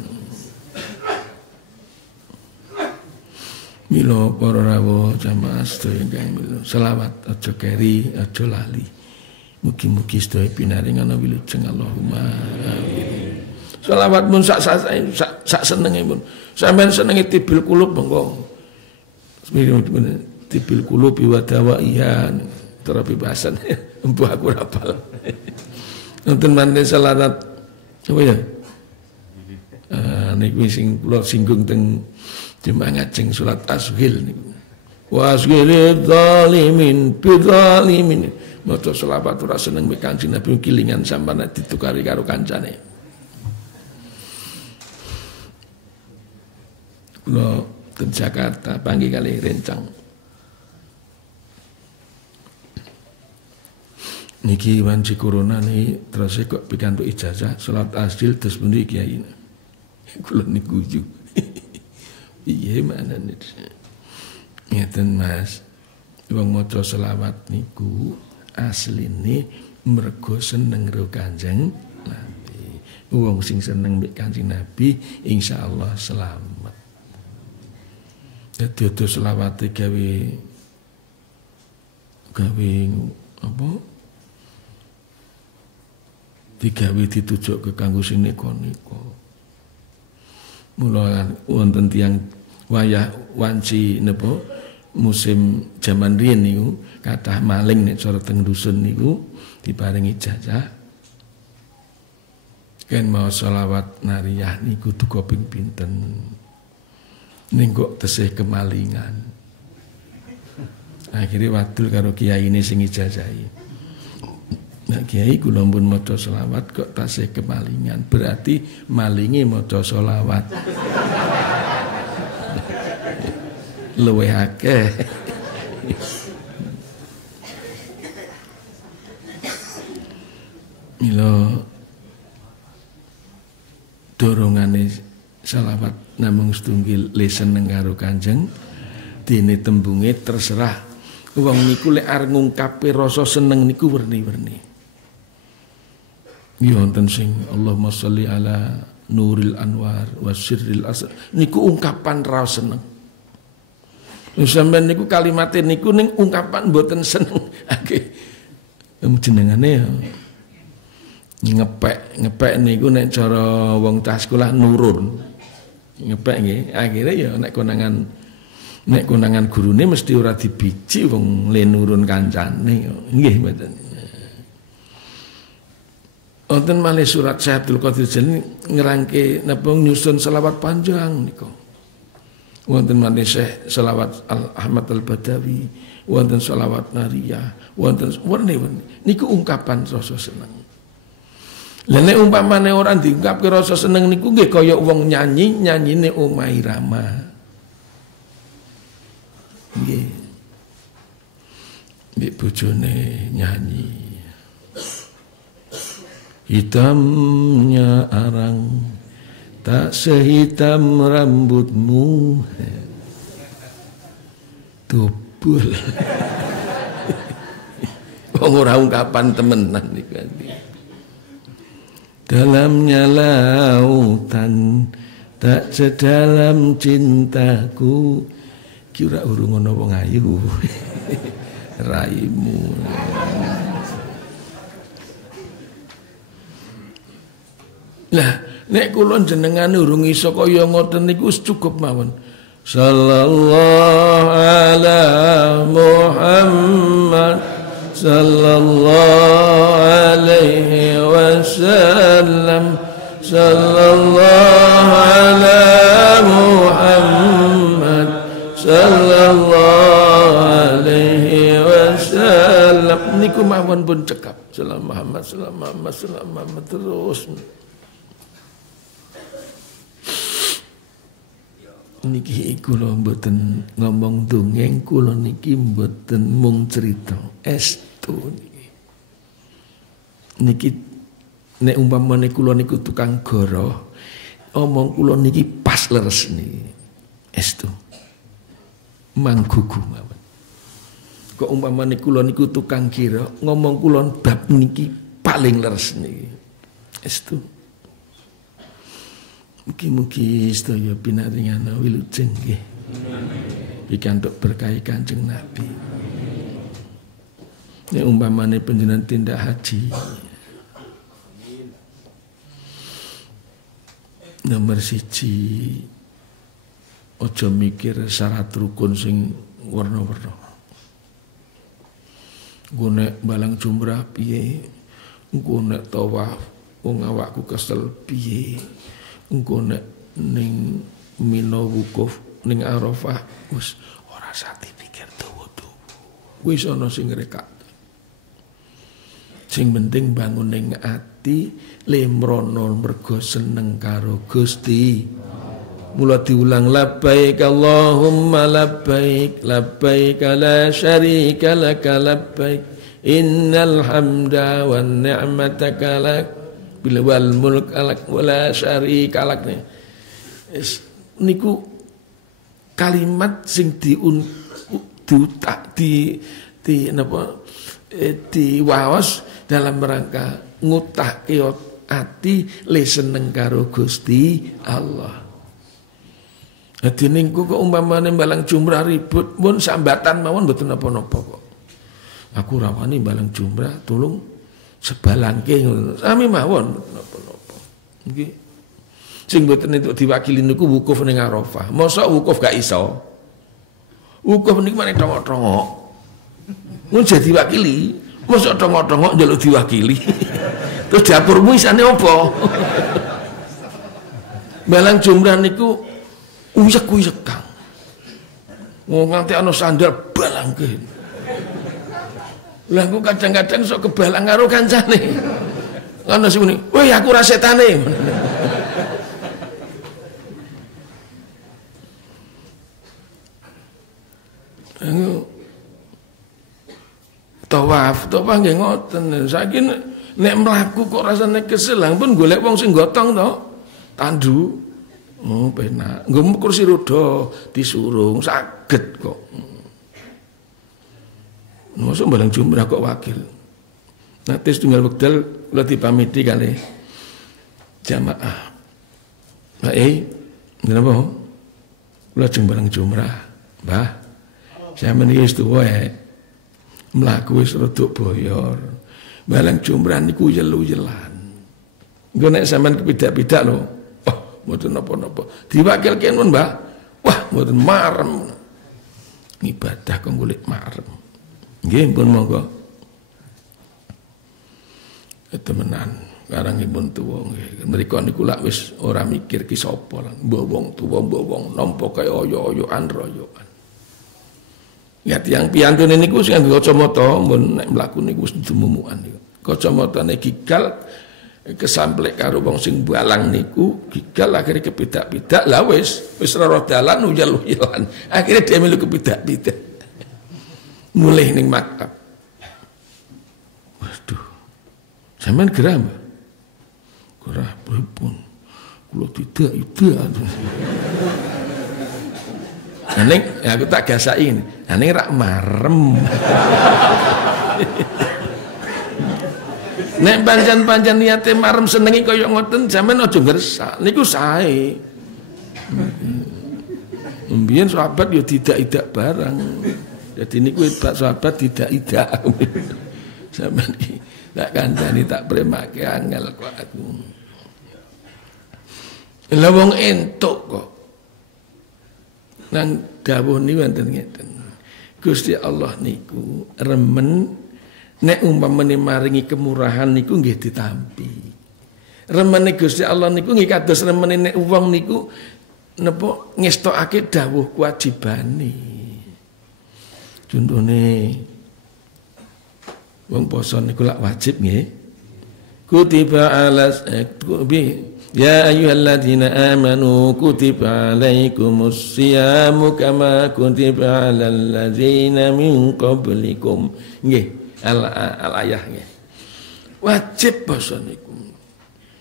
Mila para rawuh jamaah sedaya ingkang mila selawat aja keri aja lali. Mugi-mugi sedaya pinaring ana wilujeng Allahumma amin. Selawat mun sak senenge mun. Sampeyan senenge tibil kulub monggo. Tibil kulub wa dawaihan terapi bahasan. Empu aku rapal. Nonton mande selawat apa ya? Niku sing kula singgung teng jemaah ngajeng surat Ashil niku. Wa asghilil zalimin bidzalimin. Maca selawat ora seneng mek Kanjeng Nabi kilingan sampeyan ditukari karo kancane. Kula teng Jakarta panggih kali rencang. Niki wanci corona nih terus kok pikantuk ijazah salat Ashil terus pundi kiai. Kula niku ju. Piye manane? Ngeten Mas. Wong maca selawat niku asline mergo seneng karo Kanjeng Nabi. Wong sing seneng mek Kanjeng Nabi insyaallah selamat. Dadi ada selawate gawe apa? Digawe ditujuk ke kanggo sing nika-nika. Mula wonten tiyang wayah wanci napa musim jaman riyen niku kathah maling nek cara teng dusun niku diparingi ijazah. Ken mau selawat nariyah niku duka ping pinten. Ning kok tesih kemalingan. Akhire wadul karo kiyaine sing ijazahi. Nah kiai kula pun maca selawat kok tasih kemalingan, berarti malingi maca selawat. Luwih akeh. Mila dorongan selawat namung setunggal le seneng karo Kanjeng dene tembunge terserah wong niku lek arep ngungkape rasa seneng niku werni-werni. Ya wonten sing Allahumma sholli ala nuril anwar wasirril asr niku ungkapan rasa seneng. Sampeyan niku kalimate niku ning ungkapan mboten seneng. Akeh jenengane ya ngepek niku nek cara wong cah sekolah nurun. Ngepek nggih. Akhire ya nek konangan gurune mesti ora dibiji wong le nurun kancane. Nggih mboten. Wonten malih surat Syekh Abdul Qadir Jilani ngerangke napa nyusun selawat panjang niku. Wonten malih Syekh selawat Ahmad Al-Badawi, wonten selawat Nariyah, wonten warni-warni. Niku ungkapan rasa seneng. Lah nek umpamane ora diungkapke rasa seneng niku nggih kaya wong nyanyine Omah Irama. Nggih. Mbek bojone nyanyi. Hitamnya arang tak sehitam rambutmu. Tubul. Wong ora ungkapan temenan niku. Dalamnya lautan tak sedalam cintaku. Kira urung ana wong ayu. Raimu. Lah nek kula jenengan urung iso kaya ngoten niku cukup mawon. Sallallahu ala Muhammad sallallahu alaihi wasallam sallallahu ala Muhammad sallallahu alaihi wasallam niku mawon pun cekap sallallahu Muhammad terus. Niki kula mboten ngomong dongeng, kula niki mboten mung cerita estu niki. Niki nek umpamane kula niku tukang goroh, omong kula niki pas leres niki. Estu. Manggugu mawon. Kok umpamane kula niku tukang kira, ngomong kula bab niki paling leres niki. Estu. Mugi-mugi sedaya pinaringan wilujeng nggih. Pikantuk berkah Kanjeng Nabi. Nek umpamane panjenengan tindak haji. Nomor 1 aja mikir syarat rukun sing warna-warna. Engko nek balang jumrah piye? Engko nek tawaf wong awakku kesel piye? Engko nek ning Mina wukuf ning Arafah wis ora usah dipikir tuwa-tuwa. Wis ana sing ngrekak. Sing penting bangun ning ati lemrono mergo seneng karo Gusti. Mula diulang labbaik Allahumma labbaik labbaik la syarika lak labbaik innal hamda wan ni'mata lak bil wal mulk alak wala syarika lak. Niku kalimat sing diwaos dalam rangka ngutahke ati le seneng karo Gusti Allah. Dadi niku kok umpamane balang jumrah ribut pun sambatan mawon mboten napa-napa kok. Aku rawani balang jumrah tulung sebalangke ngono. Sami mawon napa-napa. Nggih. Sing mboten entuk diwakili niku wukuf ning Arafah. Mosok wukuf gak iso. Wukuf niku meneh tongok-tongok. Mun jadi diwakili, mosok tongok-tongok njaluk diwakili. Terus dapurmu isane apa? Balang jumrah niku uyek-uyek Kang. Nganti ana sandal balangke. Lah aku kadang-kadang sok kebalang karo kancane. Ana sing muni, "Woi aku ra setane." Tawaf nggih ngoten. Saiki nek mlaku kok rasane kesel, pun golek wong sing gotong to. Tandu. Oh, penak. Nggo kursi roda disurung saged kok. Mosok bareng jumrah kok wakil. Nanti setunggal wekdal kula dipamiti kali jamaah. Nah, napa? Kula jeng bareng jumrah. Mbah, sampeyan iki wis tuwa mlaku wis rada boyor. Bareng jumrah niku yelu-yelan. Engko nek sampean kepidak-pidak lho. Mboten napa-napa. Diwakilke nun, Mbah. Wah, mboten marem. Ibadah kok golek marem. Nggih, pun monggo. Temenan, karangipun tuwa nggih. Mriko niku lak wis ora mikir ki sapa lan. Mbah wong tuwa, mbah wong nampa kaya oyo-oyoan royoan. Ya tiyang piyantune niku sing nganggo kacamata, mun nek mlaku niku wis dumumukan niku. Kacamatane gigal kesamplek karo wong sing balang niku gigal akhirnya kepidak-pidak lah wis ora dalan uyal-uyalan akhirnya dia melu kepidak-pidak mulih ning maktab. Waduh, sampean gerah Mbak? Gerah pripun? Kula tidak. Ning aku tak gasaki ngene. Ning rak marem. Nek pancen-pancen niate marem senengi kaya ngoten sampean aja ngresak. Niku sae. Mbiyen sahabat ya tidak barang. Jadi niku sahabat tidak. Sampean iki tak kandhani tak premake angel kok aku. Lah wong entuk kok. Nang dawuh niku wonten ngeten. Gusti Allah niku remen nek umpamane maringi kemurahan niku nggih ditampi. Remene Gusti Allah niku nggih kados remene nek wong niku napa ngestokake dawuh kewajibane. Contone wong poso niku lak wajib nggih. Kutiba alas ya ayyuhalladzina amanu kutiba alaikumus siyamu kama kutiba alal ladzina min qablikum. Nggih. Al-ayah nggih. Wajib basa niku.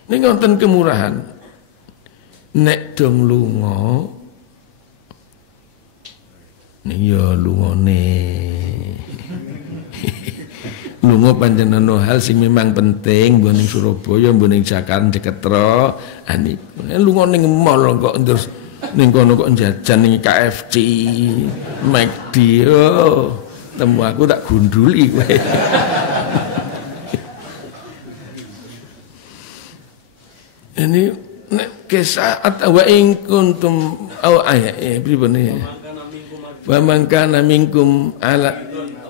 Ning wonten kemurahan. Nek dong lunga ning ya lungane. Lunga pancen ana hal sing memang penting mbok ning Surabaya, mbok ning Jakarta, Ceketro, aniku. Lunga ning mall kok terus ning kono kok jajan ning KFC, McD. Temu aku tak gunduli kowe. Ini nek kesaat wa in kuntum au ayat pripun iki. Wa man kana minkum ala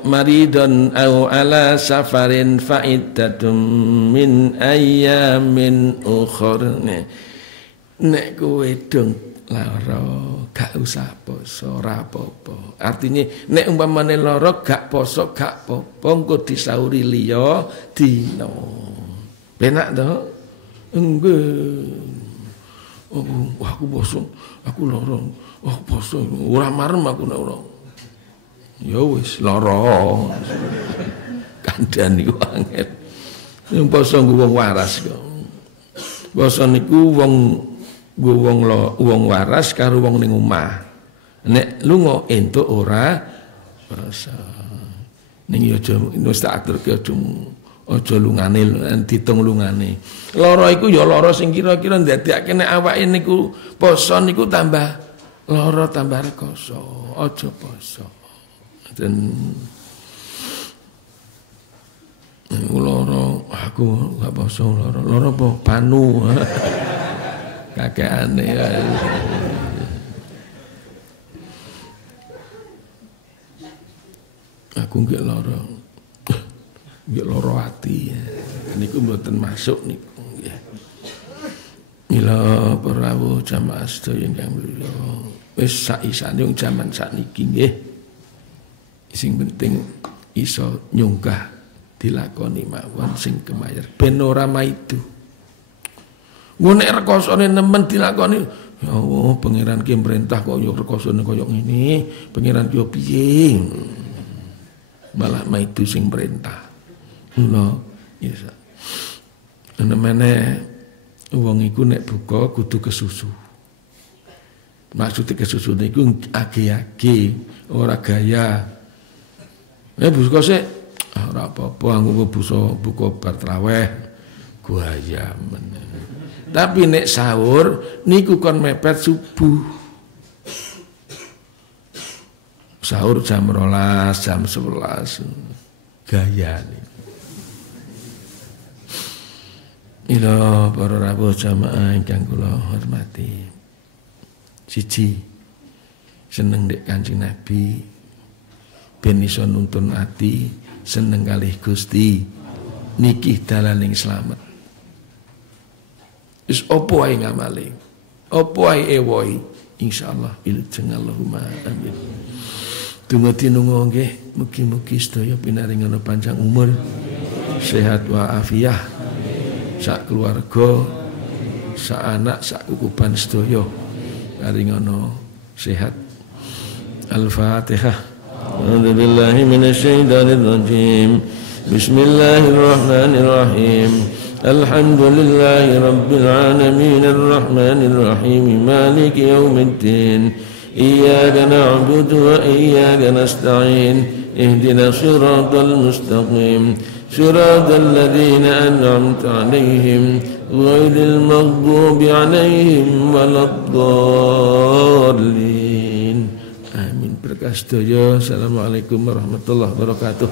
maridun au ala safarin fa iddatum min ayyamin ukhra. Nek kowe dong lara gak usah poso ora apa-apa. Artinya nek umpamane lara gak poso gak apa-apa engko disauri liya dina. Penak to? Nggih. Oh, aku poso, aku lara. Oh, poso ora marem aku nek ora. Ya wis lara. Kandhane iku angel. Yang poso nggo wong waras kok. Poso niku wong waras karo wong ning omah. Nek lunga entuk ora basa. Ning ya aja wis tak aturke aja lungane ditung lungane. Lara iku ya lara sing kira-kira ndadekake nek awake niku poso niku tambah lara tambah rekoso. Aja poso. Den lara aku gak poso lara apa panu. Kakeane aku nggih lara ati niku mboten masuk niku nggih. Mila para jamaah sedaya ingkang mulya wis sak-isane wong jaman sakniki nggih sing penting iso nyunggah dilakoni mawon sing kemayar ben ora maidu. Nek rekosane nemen dilakoni, ya Allah, pangeran ki merintah kok yo rekosane koyo ngene, pangeran yo piye? Malah maidu sing perintah. Lho, iya. Nemene wong iku nek buka kudu kesusu. Maksudnya kesusun itu agi-agi, ora gaya. Buka sih, ora apa-apa, aku buka bar traweh, gaya men. Tapi nek sahur, niku kon mepet subuh. Sahur jam 12, jam 11, gaya nih. Ila para rawuh jamaah ingkang kula hormati. Siji seneng dek Kanjeng Nabi, ben iso nuntun ati, seneng kalih Gusti, niki dalaning slamet. Wis opo ae ngamali, opo ae ewohi, insyaallah ilujeng Allahumma amin. Donga tinunga nggih, mugi-mugi sedaya pinaringana panjang umur, sehat wa afiah. Sak keluarga, sak anak, sak kukuban sedaya paringana sehat. Al-Fatihah. A'udzu billahi minasyaitonir rajim. Bismillahirrahmanirrahim. Alhamdulillahi rabbil alamin arrahmanir rahim maliki yaumiddin. Iyyaka na'budu wa iyyaka nasta'in. Ihdinas siratal mustaqim. صراط الذين أنعمت عليهم غير المغضوب عليهم ولا الضالين. Amin. Berkah sedaya. Assalamualaikum warahmatullahi wabarakatuh.